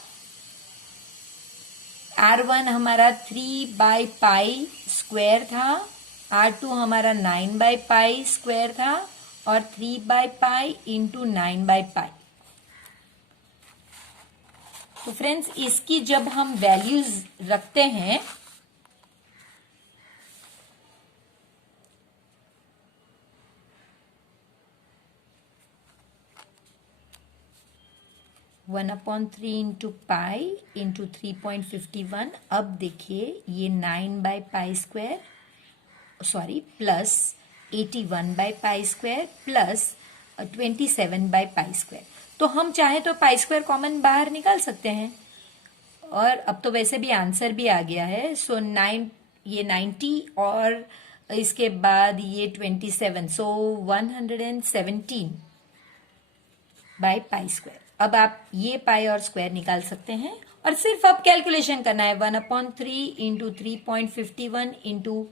R1 हमारा 3/पाई स्क्वायर था, R2 हमारा 9/पाई स्क्वायर था और 3/पाई इंटू 9/पाई। तो फ्रेंड्स इसकी जब हम वैल्यूज रखते हैं 1/3 इंटू पाई इंटू 3.51। अब देखिए ये 9/पाई स्क्वायर, सॉरी प्लस 81/पाई स्क्वायर प्लस 27/पाई स्क्वायर। तो हम चाहे तो पाई स्क्वायर कॉमन बाहर निकाल सकते हैं और अब तो वैसे भी आंसर भी आ गया है। सो 9 ये 90 और इसके बाद ये 27, सो 117 बाय पाई स्क्वायर। अब आप ये पाई और स्क्वायर निकाल सकते हैं और सिर्फ अब कैलकुलेशन करना है। 1/3 इंटू 3.51 इंटू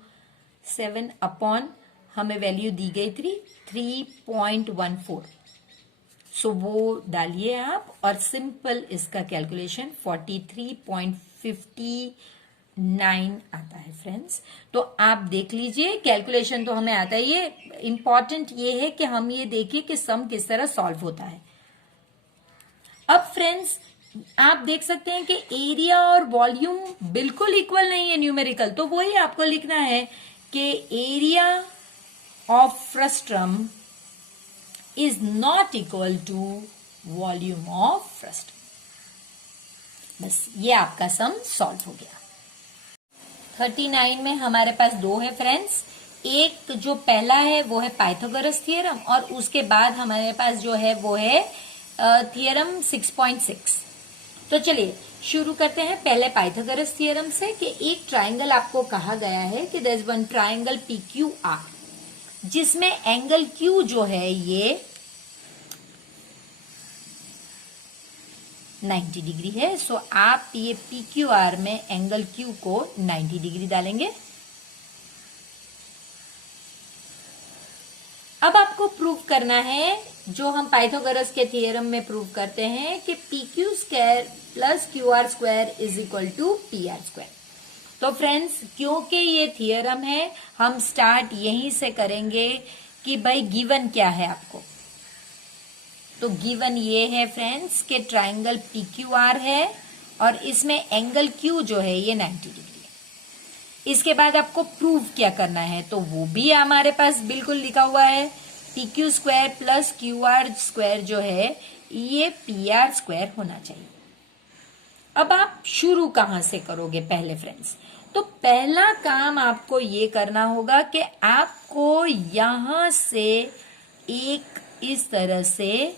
7 अपॉन, हमें वैल्यू दी गई थी 3.14, सो वो डालिए आप और सिंपल इसका कैलकुलेशन 43.59 आता है फ्रेंड्स। तो आप देख लीजिए, कैलकुलेशन तो हमें आता है। ये इंपॉर्टेंट ये है कि हम ये देखिए कि सम किस तरह सॉल्व होता है। अब फ्रेंड्स आप देख सकते हैं कि एरिया और वॉल्यूम बिल्कुल इक्वल नहीं है न्यूमेरिकल, तो वही आपको लिखना है कि area of frustum is not equal to volume of frustum. बस ये आपका सम सॉल्व हो गया। 39 में हमारे पास दो है फ्रेंड्स। एक जो पहला है वो है पाइथागोरस थ्योरम और उसके बाद हमारे पास जो है वो है थ्योरम 6.6। तो चलिए शुरू करते हैं पहले पाइथागोरस थ्योरम से कि एक ट्राइंगल आपको कहा गया है कि there is one triangle PQR जिसमें एंगल Q जो है ये 90 डिग्री है। सो आप ये PQR में एंगल Q को 90 डिग्री डालेंगे। अब आपको प्रूव करना है जो हम पाइथागोरस के थ्योरम में प्रूव करते हैं कि PQ square plus QR square is equal to PR square. तो फ्रेंड्स क्योंकि ये थ्योरम है हम स्टार्ट यहीं से करेंगे कि भाई गिवन क्या है आपको। तो गिवन ये है फ्रेंड्स कि ट्राइंगल PQR है और इसमें एंगल Q जो है ये 90 डिग्री है। इसके बाद आपको प्रूव क्या करना है तो वो भी हमारे पास बिल्कुल लिखा हुआ है। PQ square plus QR square जो है ये PR स्क्वायर होना चाहिए। अब आप शुरू कहां से करोगे पहले फ्रेंड्स? तो पहला काम आपको ये करना होगा कि आपको यहां से एक इस तरह से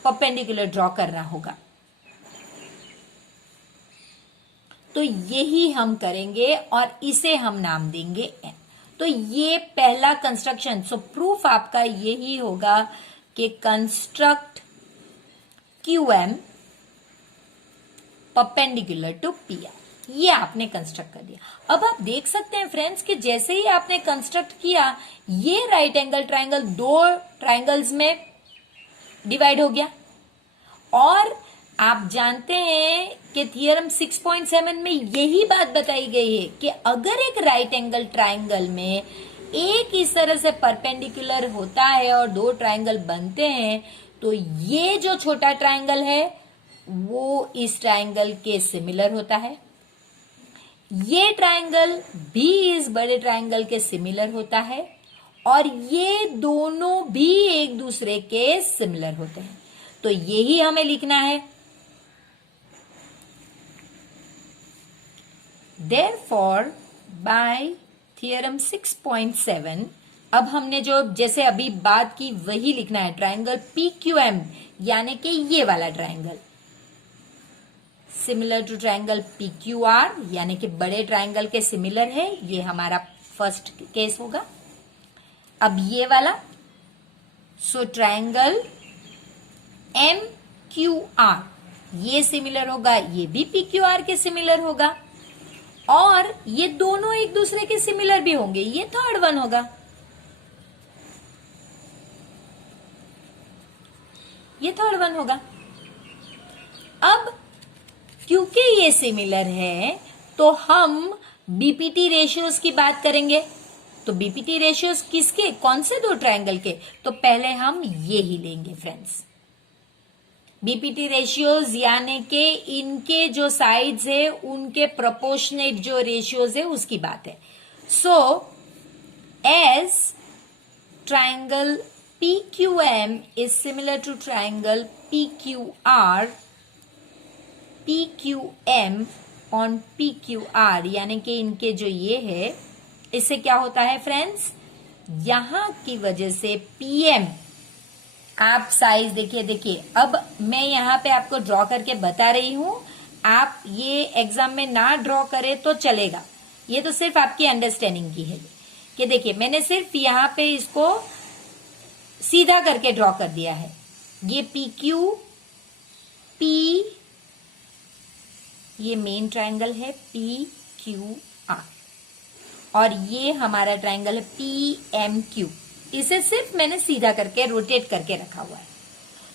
परपेंडिकुलर ड्रॉ करना होगा। तो यही हम करेंगे और इसे हम नाम देंगे n। तो ये पहला कंस्ट्रक्शन, सो प्रूफ आपका यही होगा कि construct QM perpendicular to PR। ये आपने कंस्ट्रक्ट कर दिया। अब आप देख सकते हैं फ्रेंड्स कि जैसे ही आपने कंस्ट्रक्ट किया ये राइट एंगल ट्राइंगल दो ट्राइंगल्स में डिवाइड हो गया। और आप जानते हैं कि थ्योरम 6.7 में यही बात बताई गई है कि अगर एक राइट एंगल ट्राइंगल में एक इस तरह से परपेंडिकुलर होता है और दो ट्राइंगल बनते हैं तो ये जो छोटा ट्राइंगल है वो इस ट्राइंगल के सिमिलर होता है, ये ट्राइंगल भी इस बड़े ट्राइंगल के सिमिलर होता है और ये दोनों भी एक दूसरे के सिमिलर होते हैं। तो यही हमें लिखना है। Therefore, by theorem 6.7 अब हमने जो जैसे अभी बात की वही लिखना है। ट्राइंगल PQM यानी कि ये वाला triangle similar to triangle PQR यानी कि बड़े ट्राइंगल के सिमिलर है, ये हमारा फर्स्ट केस होगा। अब ये वाला, सो ट्राइंगल MQR ये सिमिलर होगा, ये भी PQR के सिमिलर होगा और ये दोनों एक दूसरे के सिमिलर भी होंगे, ये थर्ड वन होगा। ये थर्ड वन होगा। अब क्योंकि ये सिमिलर है तो हम बीपीटी रेशियोज की बात करेंगे। तो बीपीटी रेशियोज किसके, कौन से दो ट्राइंगल के? तो पहले हम ये ही लेंगे फ्रेंड्स। बीपीटी रेशियोज यानी कि इनके जो साइड्स है उनके प्रोपोर्शनेट जो रेशियोज है उसकी बात है। So as triangle PQM is similar to triangle PQR, PQM on PQR यानी कि इनके जो ये है इससे क्या होता है फ्रेंड्स, यहां की वजह से PM आप साइज देखिए। अब मैं यहाँ पे आपको ड्रॉ करके बता रही हूं, आप ये एग्जाम में ना ड्रॉ करें तो चलेगा, ये तो सिर्फ आपकी अंडरस्टैंडिंग की है कि देखिए मैंने सिर्फ यहाँ पे इसको सीधा करके ड्रॉ कर दिया है। ये PQ P, ये मेन ट्रायंगल है PQR, और ये हमारा ट्रायंगल है PMQ। इसे सिर्फ मैंने सीधा करके रोटेट करके रखा हुआ है।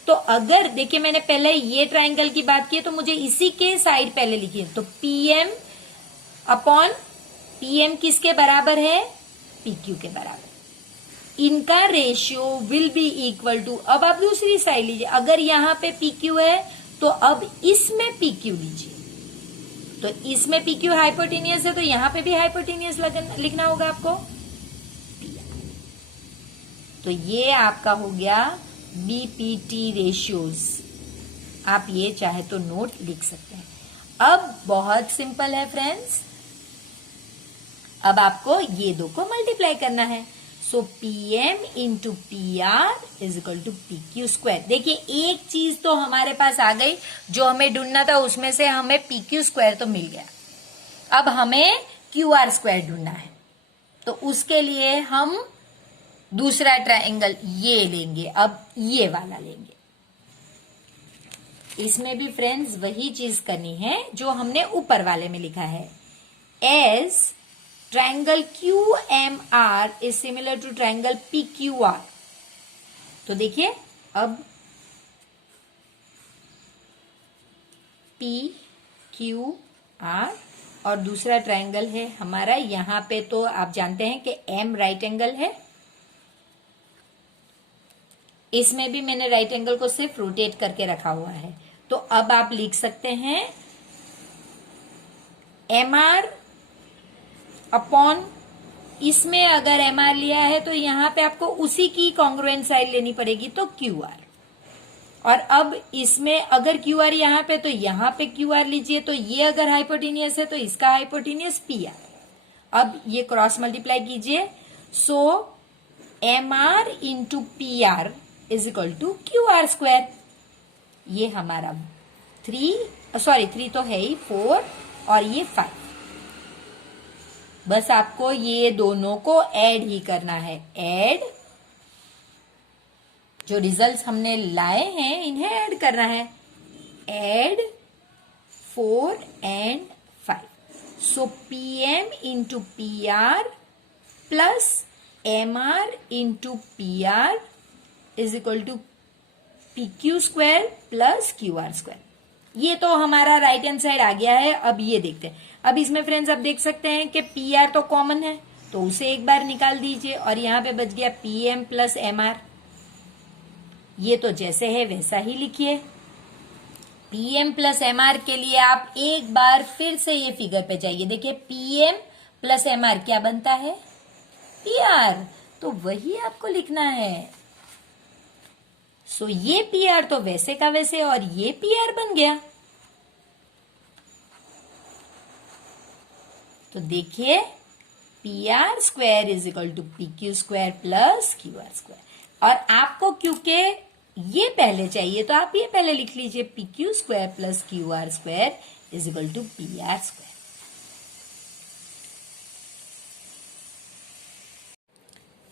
तो अगर देखिए मैंने पहले ये ट्रायंगल की बात की है तो मुझे इसी के साइड पहले लिखिए, तो PM अपॉन PM किसके बराबर है? PQ के बराबर। इनका ratio will be equal to, अब आप दूसरी साइड लीजिए, अगर यहां पे PQ है तो अब इसमें PQ लीजिए, तो इसमें PQ हाइपोटेनियस है तो यहां पे भी हाइपोटेनियस लिखना होगा आपको। तो ये आपका हो गया BPT रेशियोज। आप ये चाहे तो नोट लिख सकते हैं। अब बहुत सिंपल है फ्रेंड्स, अब आपको ये दो को मल्टीप्लाई करना है। So PM into PR is equal to PQ square. देखिए एक चीज तो हमारे पास आ गई, जो हमें ढूंढना था उसमें से हमें PQ स्क्वायर तो मिल गया। अब हमें QR स्क्वायर ढूंढना है, तो उसके लिए हम दूसरा ट्रायंगल ये लेंगे, अब ये वाला लेंगे। इसमें भी फ्रेंड्स वही चीज करनी है जो हमने ऊपर वाले में लिखा है। As triangle QMR is similar to triangle PQR। तो देखिए अब PQR और दूसरा ट्रायंगल है हमारा, यहां पे तो आप जानते हैं कि M राइट एंगल है। इसमें भी मैंने राइट एंगल को सिर्फ रोटेट करके रखा हुआ है। तो अब आप लिख सकते हैं MR अपॉन, इसमें अगर MR लिया है तो यहां पे आपको उसी की कॉन्ग्रुएंट साइड लेनी पड़ेगी, तो QR। और अब इसमें अगर QR यहां पे तो यहां पे QR लीजिए, तो ये अगर हाइपोटेनियस है तो इसका हाइपोटेनियस PR। अब ये क्रॉस मल्टीप्लाई कीजिए, so MR into PR is equal to QR square. ये हमारा 3 तो है ही, 4 और ये 5। बस आपको ये दोनों को ऐड ही करना है। ऐड, जो रिजल्ट्स हमने लाए हैं इन्हें ऐड करना है। Add 4 and 5, so PM into PR plus MR into PR is equal to PQ square plus QR square. ये तो हमारा राइट हैंड साइड आ गया है। अब ये देखते हैं, अब इसमें फ्रेंड्स आप देख सकते हैं कि PR तो कॉमन है, तो उसे एक बार निकाल दीजिए और यहां पे बच गया PM प्लस MR। ये तो जैसे है वैसा ही लिखिए। PM प्लस MR के लिए आप एक बार फिर से ये फिगर पे जाइए, देखिए PM प्लस MR क्या बनता है? PR। तो वही आपको लिखना है। सो ये PR तो वैसे का वैसे और ये PR बन गया। तो देखिए PR square is equal to PQ square plus QR square. और आपको क्योंकि ये पहले चाहिए तो आप ये पहले लिख लीजिए, PQ square plus QR square is equal to PR square.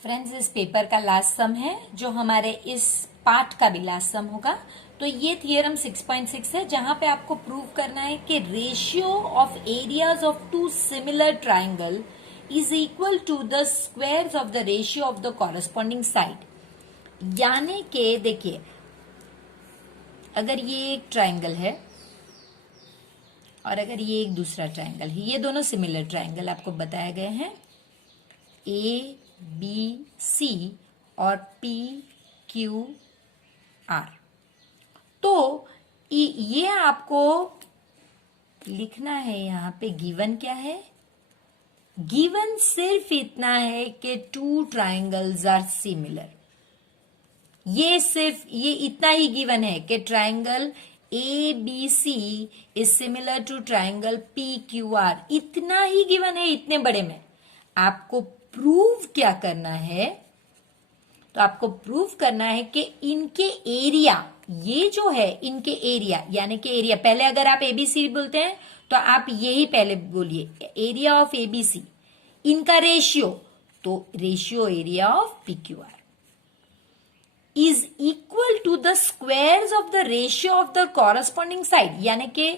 Friends इस पेपर का लास्ट सम है, जो हमारे इस पार्ट का भी लास्ट सम होगा। तो ये थियरम 6.6 है, जहां पे आपको प्रूव करना है कि ratio of areas of two similar triangle is equal to the squares of the ratio of the corresponding side. यानी कि देखिए अगर ये एक ट्राइंगल है और अगर ये एक दूसरा ट्राइंगल है, ये दोनों सिमिलर ट्राइंगल आपको बताए गए हैं, ABC और PQR। तो ये आपको लिखना है। यहां पे गिवन क्या है? गिवन सिर्फ इतना है कि टू ट्राइंगल्स आर सिमिलर। ये सिर्फ ये इतना ही गिवन है कि triangle ABC is similar to triangle PQR। इतना ही गिवन है। इतने बड़े में आपको प्रूव क्या करना है? तो आपको प्रूव करना है कि इनके एरिया, ये जो है इनके एरिया, यानी कि एरिया, पहले अगर आप ABC बोलते हैं तो आप यही पहले बोलिए, एरिया ऑफ ABC, इनका रेशियो तो ratio area of PQR is equal to the squares of the ratio of the corresponding side, यानी कि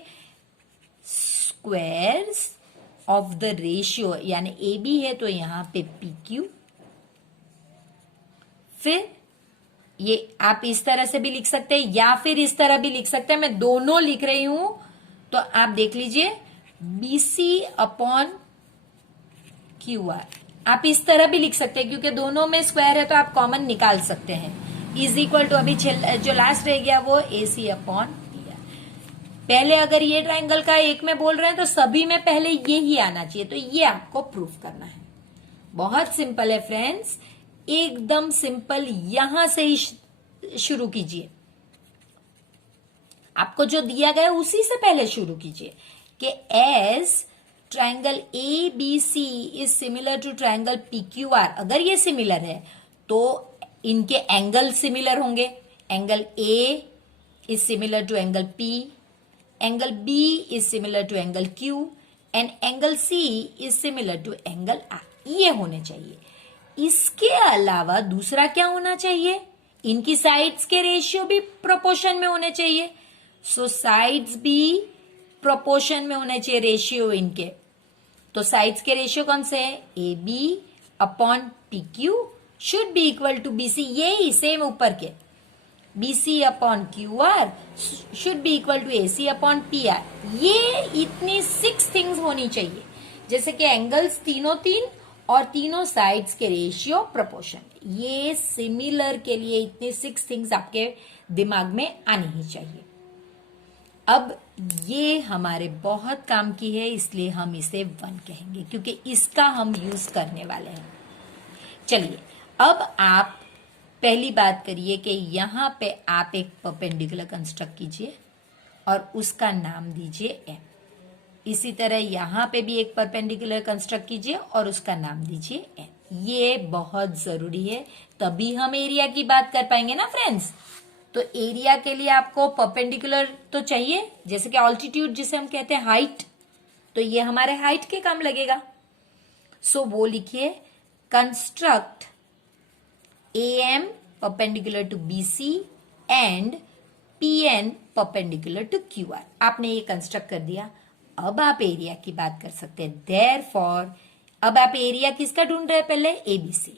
स्क्वायर्स ऑफ द रेशियो, यानी AB है तो यहां पे PQ, फिर ये आप इस तरह से भी लिख सकते हैं या फिर इस तरह भी लिख सकते हैं, मैं दोनों लिख रही हूं तो आप देख लीजिए BC अपॉन QR, आप इस तरह भी लिख सकते हैं क्योंकि दोनों में स्क्वायर है तो आप कॉमन निकाल सकते हैं। इज इक्वल टू अभी जो लास्ट रह गया वो AC अपॉन PR। पहले अगर ये ट्राइंगल का एक में बोल रहे हैं तो सभी में पहले ये ही आना चाहिए, तो ये आपको प्रूफ करना है। बहुत सिंपल है फ्रेंड्स, एकदम सिंपल, यहां से ही शुरू कीजिए। आपको जो दिया गया उसी से पहले शुरू कीजिए कि as triangle ABC is similar to triangle PQR, अगर ये सिमिलर है तो इनके एंगल सिमिलर होंगे। Angle A is similar to angle P, angle B is similar to angle Q and angle C is similar to angle R, ये होने चाहिए। इसके अलावा दूसरा क्या होना चाहिए, इनकी साइड्स के रेशियो भी प्रोपोर्शन में होने चाहिए। सो साइड्स भी प्रोपोर्शन में होने चाहिए रेशियो इनके। तो साइड्स के रेशियो कौन से है, AB upon PQ should be equal to BC, ये ही सेम ऊपर के BC upon QR should be equal to AC upon PR। ये इतनी 6 थिंग्स होनी चाहिए, जैसे कि एंगल्स तीनों 3 और तीनों साइड्स के रेशियो प्रोपोर्शन, ये सिमिलर के लिए इतने 6 थिंग्स आपके दिमाग में आनी ही चाहिए। अब ये हमारे बहुत काम की है, इसलिए हम इसे 1 कहेंगे क्योंकि इसका हम यूज करने वाले हैं। चलिए अब आप पहली बात करिए कि यहां पे आप एक परपेंडिकुलर कंस्ट्रक्ट कीजिए और उसका नाम दीजिए M। इसी तरह यहां पे भी एक परपेंडिकुलर कंस्ट्रक्ट कीजिए और उसका नाम दीजिए M। ये बहुत जरूरी है, तभी हम एरिया की बात कर पाएंगे ना फ्रेंड्स। तो एरिया के लिए आपको परपेंडिकुलर तो चाहिए, जैसे कि ऑल्टीट्यूड जिसे हम कहते हैं हाइट, तो ये हमारे हाइट के काम लगेगा। सो वो लिखिए construct AM perpendicular to BC and PN perpendicular to QR। आपने ये कंस्ट्रक्ट कर दिया, अब आप एरिया की बात कर सकते हैं। देयरफॉर अब आप एरिया किसका ढूंढ रहे हैं, पहले ABC।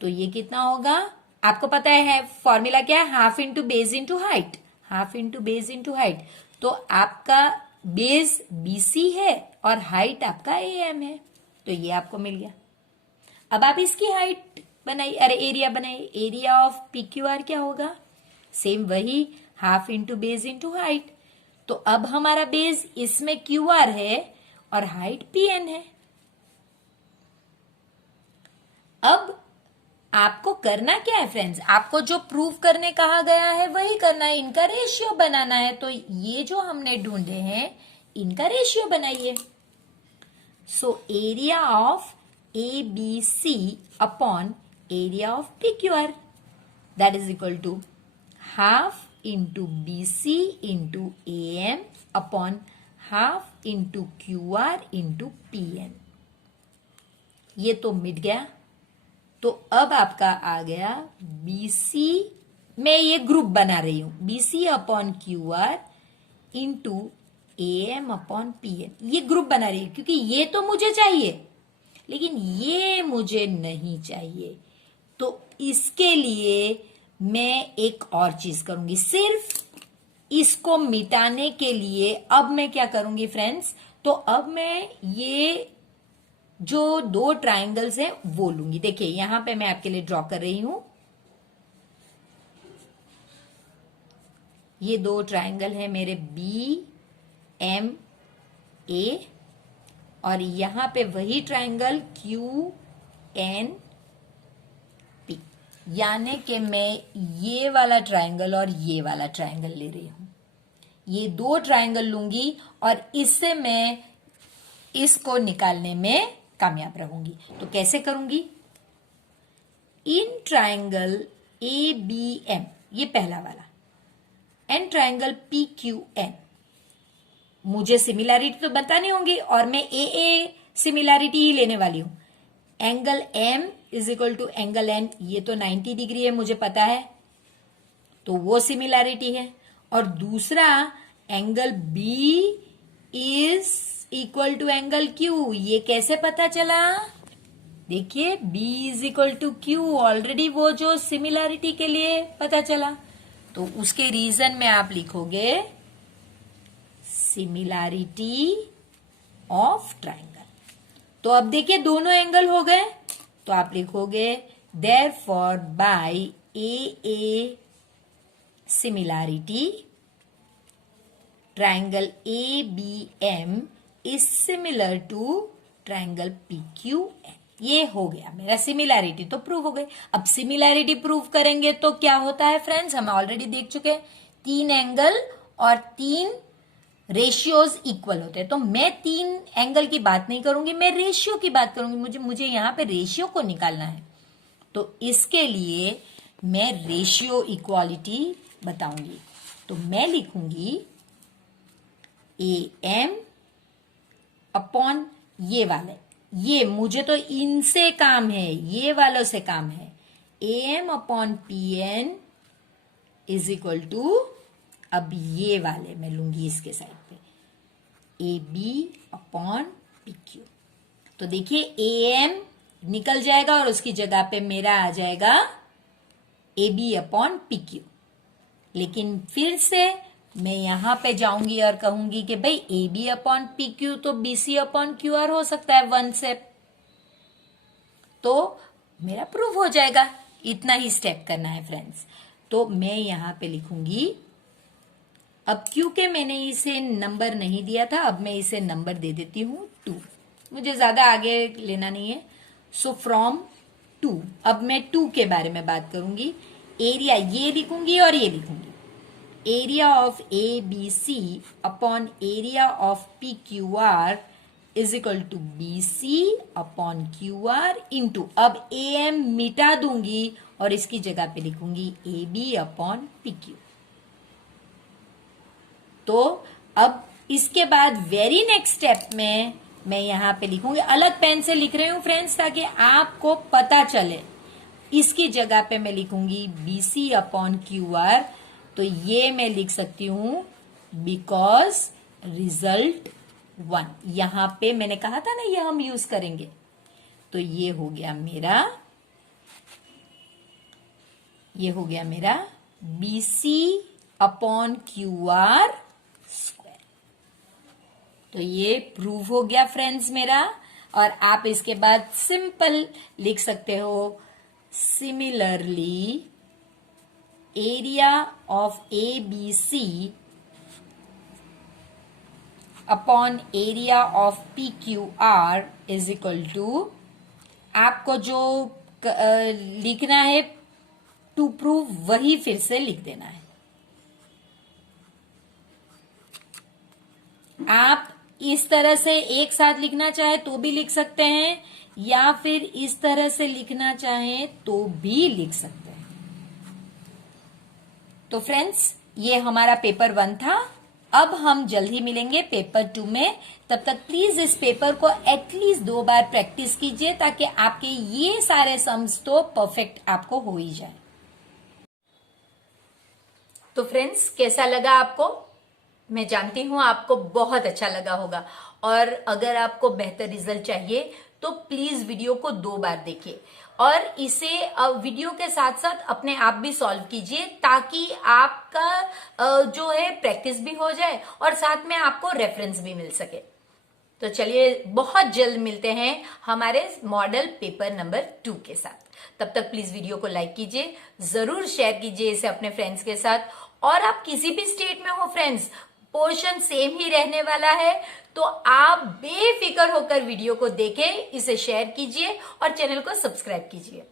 तो ये कितना होगा, आपको पता है फॉर्मूला क्या है, half into base into height, half into base into height. तो आपका बेस BC है और हाइट आपका AM है, तो ये आपको मिल गया। अब आप इसकी हाइट बनाइए, अरे एरिया बनाइए। एरिया ऑफ PQR क्या होगा, सेम वही half into base into height. तो अब हमारा बेस इसमें QR है और हाइट PN है। अब आपको करना क्या है फ्रेंड्स, आपको जो प्रूव करने कहा गया है वही करना है, इनका रेशियो बनाना है। तो ये जो हमने ढूंढे हैं इनका रेशियो बनाइए। So area of ABC upon area of PQR that is equal to half into BC into AM upon half into QR into PN। ये तो मिट गया। तो अब आपका आ गया BC, मैं ये ग्रुप बना रही हूं, BC upon QR into AM upon PN, ये ग्रुप बना रही हूं क्योंकि ये तो मुझे चाहिए लेकिन ये मुझे नहीं चाहिए। तो इसके लिए मैं एक और चीज करूंगी, सिर्फ इसको मिटाने के लिए अब मैं क्या करूंगी फ्रेंड्स, तो अब मैं ये जो 2 ट्राइंगल्स हैं वो लूंगी। देखिए यहां पे मैं आपके लिए ड्रॉ कर रही हूं, ये 2 ट्राइंगल है मेरे BMA और यहां पे वही ट्राइंगल QNP, यानी कि मैं ये वाला ट्राइंगल और ये वाला ट्राइंगल ले रही हूं। ये 2 ट्राइंगल लूंगी और इससे मैं इसको निकालने में कामयाब रहूंगी। तो कैसे करूंगी, इन ट्राइंगल ABM, ये पहला वाला, एंड ट्राइंगल PQN, मुझे सिमिलैरिटी तो बतानी होंगी और मैं AA सिमिलैरिटी ही लेने वाली हूं। Angle M is equal to angle N, ये तो 90 डिग्री है मुझे पता है, तो वो सिमिलैरिटी है। और दूसरा angle B is equal to angle Q, ये कैसे पता चला? देखिए B is equal to Q, already वो जो सिमिलैरिटी के लिए पता चला, तो उसके रीजन में आप लिखोगे सिमिलैरिटी ऑफ ट्राइंगल। तो अब देखिए दोनों एंगल हो गए, तो आप लिखोगे therefore by a similarity triangle ABM is similar to triangle PQN। ये हो गया मेरा सिमिलैरिटी, तो प्रूव हो गई। अब सिमिलैरिटी प्रूव करेंगे तो क्या होता है फ्रेंड्स, हम ऑलरेडी देख चुके हैं, 3 एंगल और 3 रेशियोज इक्वल होते हैं। तो मैं 3 एंगल की बात नहीं करूंगी, मैं रेशियो की बात करूंगी। मुझे यहां पे रेशियो को निकालना है, तो इसके लिए मैं रेशियो इक्वालिटी बताऊंगी। तो मैं लिखूंगी AM अपॉन ये वाले, ये मुझे तो इनसे काम है, ये वालों से काम है। AM upon PN is equal to, अब ये वाले मैं लूंगी इसके साइड पे, AB अपॉन PQ। तो देखिए AM निकल जाएगा और उसकी जगह पे मेरा आ जाएगा AB अपॉन PQ। लेकिन फिर से मैं यहां पे जाऊंगी और कहूंगी कि भाई AB अपॉन PQ तो BC अपॉन QR हो सकता है 1 से, तो मेरा प्रूव हो जाएगा। इतना ही स्टेप करना है फ्रेंड्स। तो मैं यहां पे लिखूंगी, अब क्योंकि मैंने इसे नंबर नहीं दिया था, अब मैं इसे नंबर दे देती हूं 2, मुझे ज्यादा आगे लेना नहीं है। सो फ्रॉम 2, अब मैं 2 के बारे में बात करूंगी। एरिया ये लिखूंगी और ये लिखूंगी, area of ABC upon area of PQR is equal to BC upon QR into, अब AM मिटा दूंगी और इसकी जगह पे लिखूंगी AB अपॉन PQ। तो अब इसके बाद वेरी नेक्स्ट स्टेप में मैं यहां पे लिखूंगी, अलग पेन से लिख रही हूं फ्रेंड्स ताकि आपको पता चले। इसकी जगह पे मैं लिखूंगी BC अपॉन QR, तो ये मैं लिख सकती हूं बिकॉज रिजल्ट 1, यहां पे मैंने कहा था ना ये हम यूज करेंगे। तो ये हो गया मेरा BC अपॉन QR स्क्वायर। तो ये प्रूव हो गया फ्रेंड्स मेरा। और आप इसके बाद सिंपल लिख सकते हो, similarly area of ABC upon area of PQR is equal to, आपको जो लिखना है टू प्रूव वही फिर से लिख देना है। आप इस तरह से एक साथ लिखना चाहे तो भी लिख सकते हैं, या फिर इस तरह से लिखना चाहे तो भी लिख सकते हैं। तो फ्रेंड्स ये हमारा पेपर 1 था। अब हम जल्द ही मिलेंगे पेपर 2 में। तब तक प्लीज इस पेपर को एटलीस्ट 2 बार प्रैक्टिस कीजिए ताकि आपके ये सारे सम्स तो परफेक्ट आपको हो ही जाए। तो फ्रेंड्स कैसा लगा आपको? मैं जानती हूं आपको बहुत अच्छा लगा होगा। और अगर आपको बेहतर रिजल्ट चाहिए तो प्लीज वीडियो को 2 बार देखिए और इसे वीडियो के साथ साथ अपने आप भी सॉल्व कीजिए ताकि आपका जो है प्रैक्टिस भी हो जाए और साथ में आपको रेफरेंस भी मिल सके। तो चलिए बहुत जल्द मिलते हैं हमारे मॉडल पेपर नंबर 2 के साथ। तब तक प्लीज वीडियो को लाइक कीजिए, जरूर शेयर कीजिए इसे अपने फ्रेंड्स के साथ। और आप किसी भी स्टेट में हो फ्रेंड्स, पोर्शन सेम ही रहने वाला है, तो आप बेफिक्र होकर वीडियो को देखें, इसे शेयर कीजिए और चैनल को सब्सक्राइब कीजिए।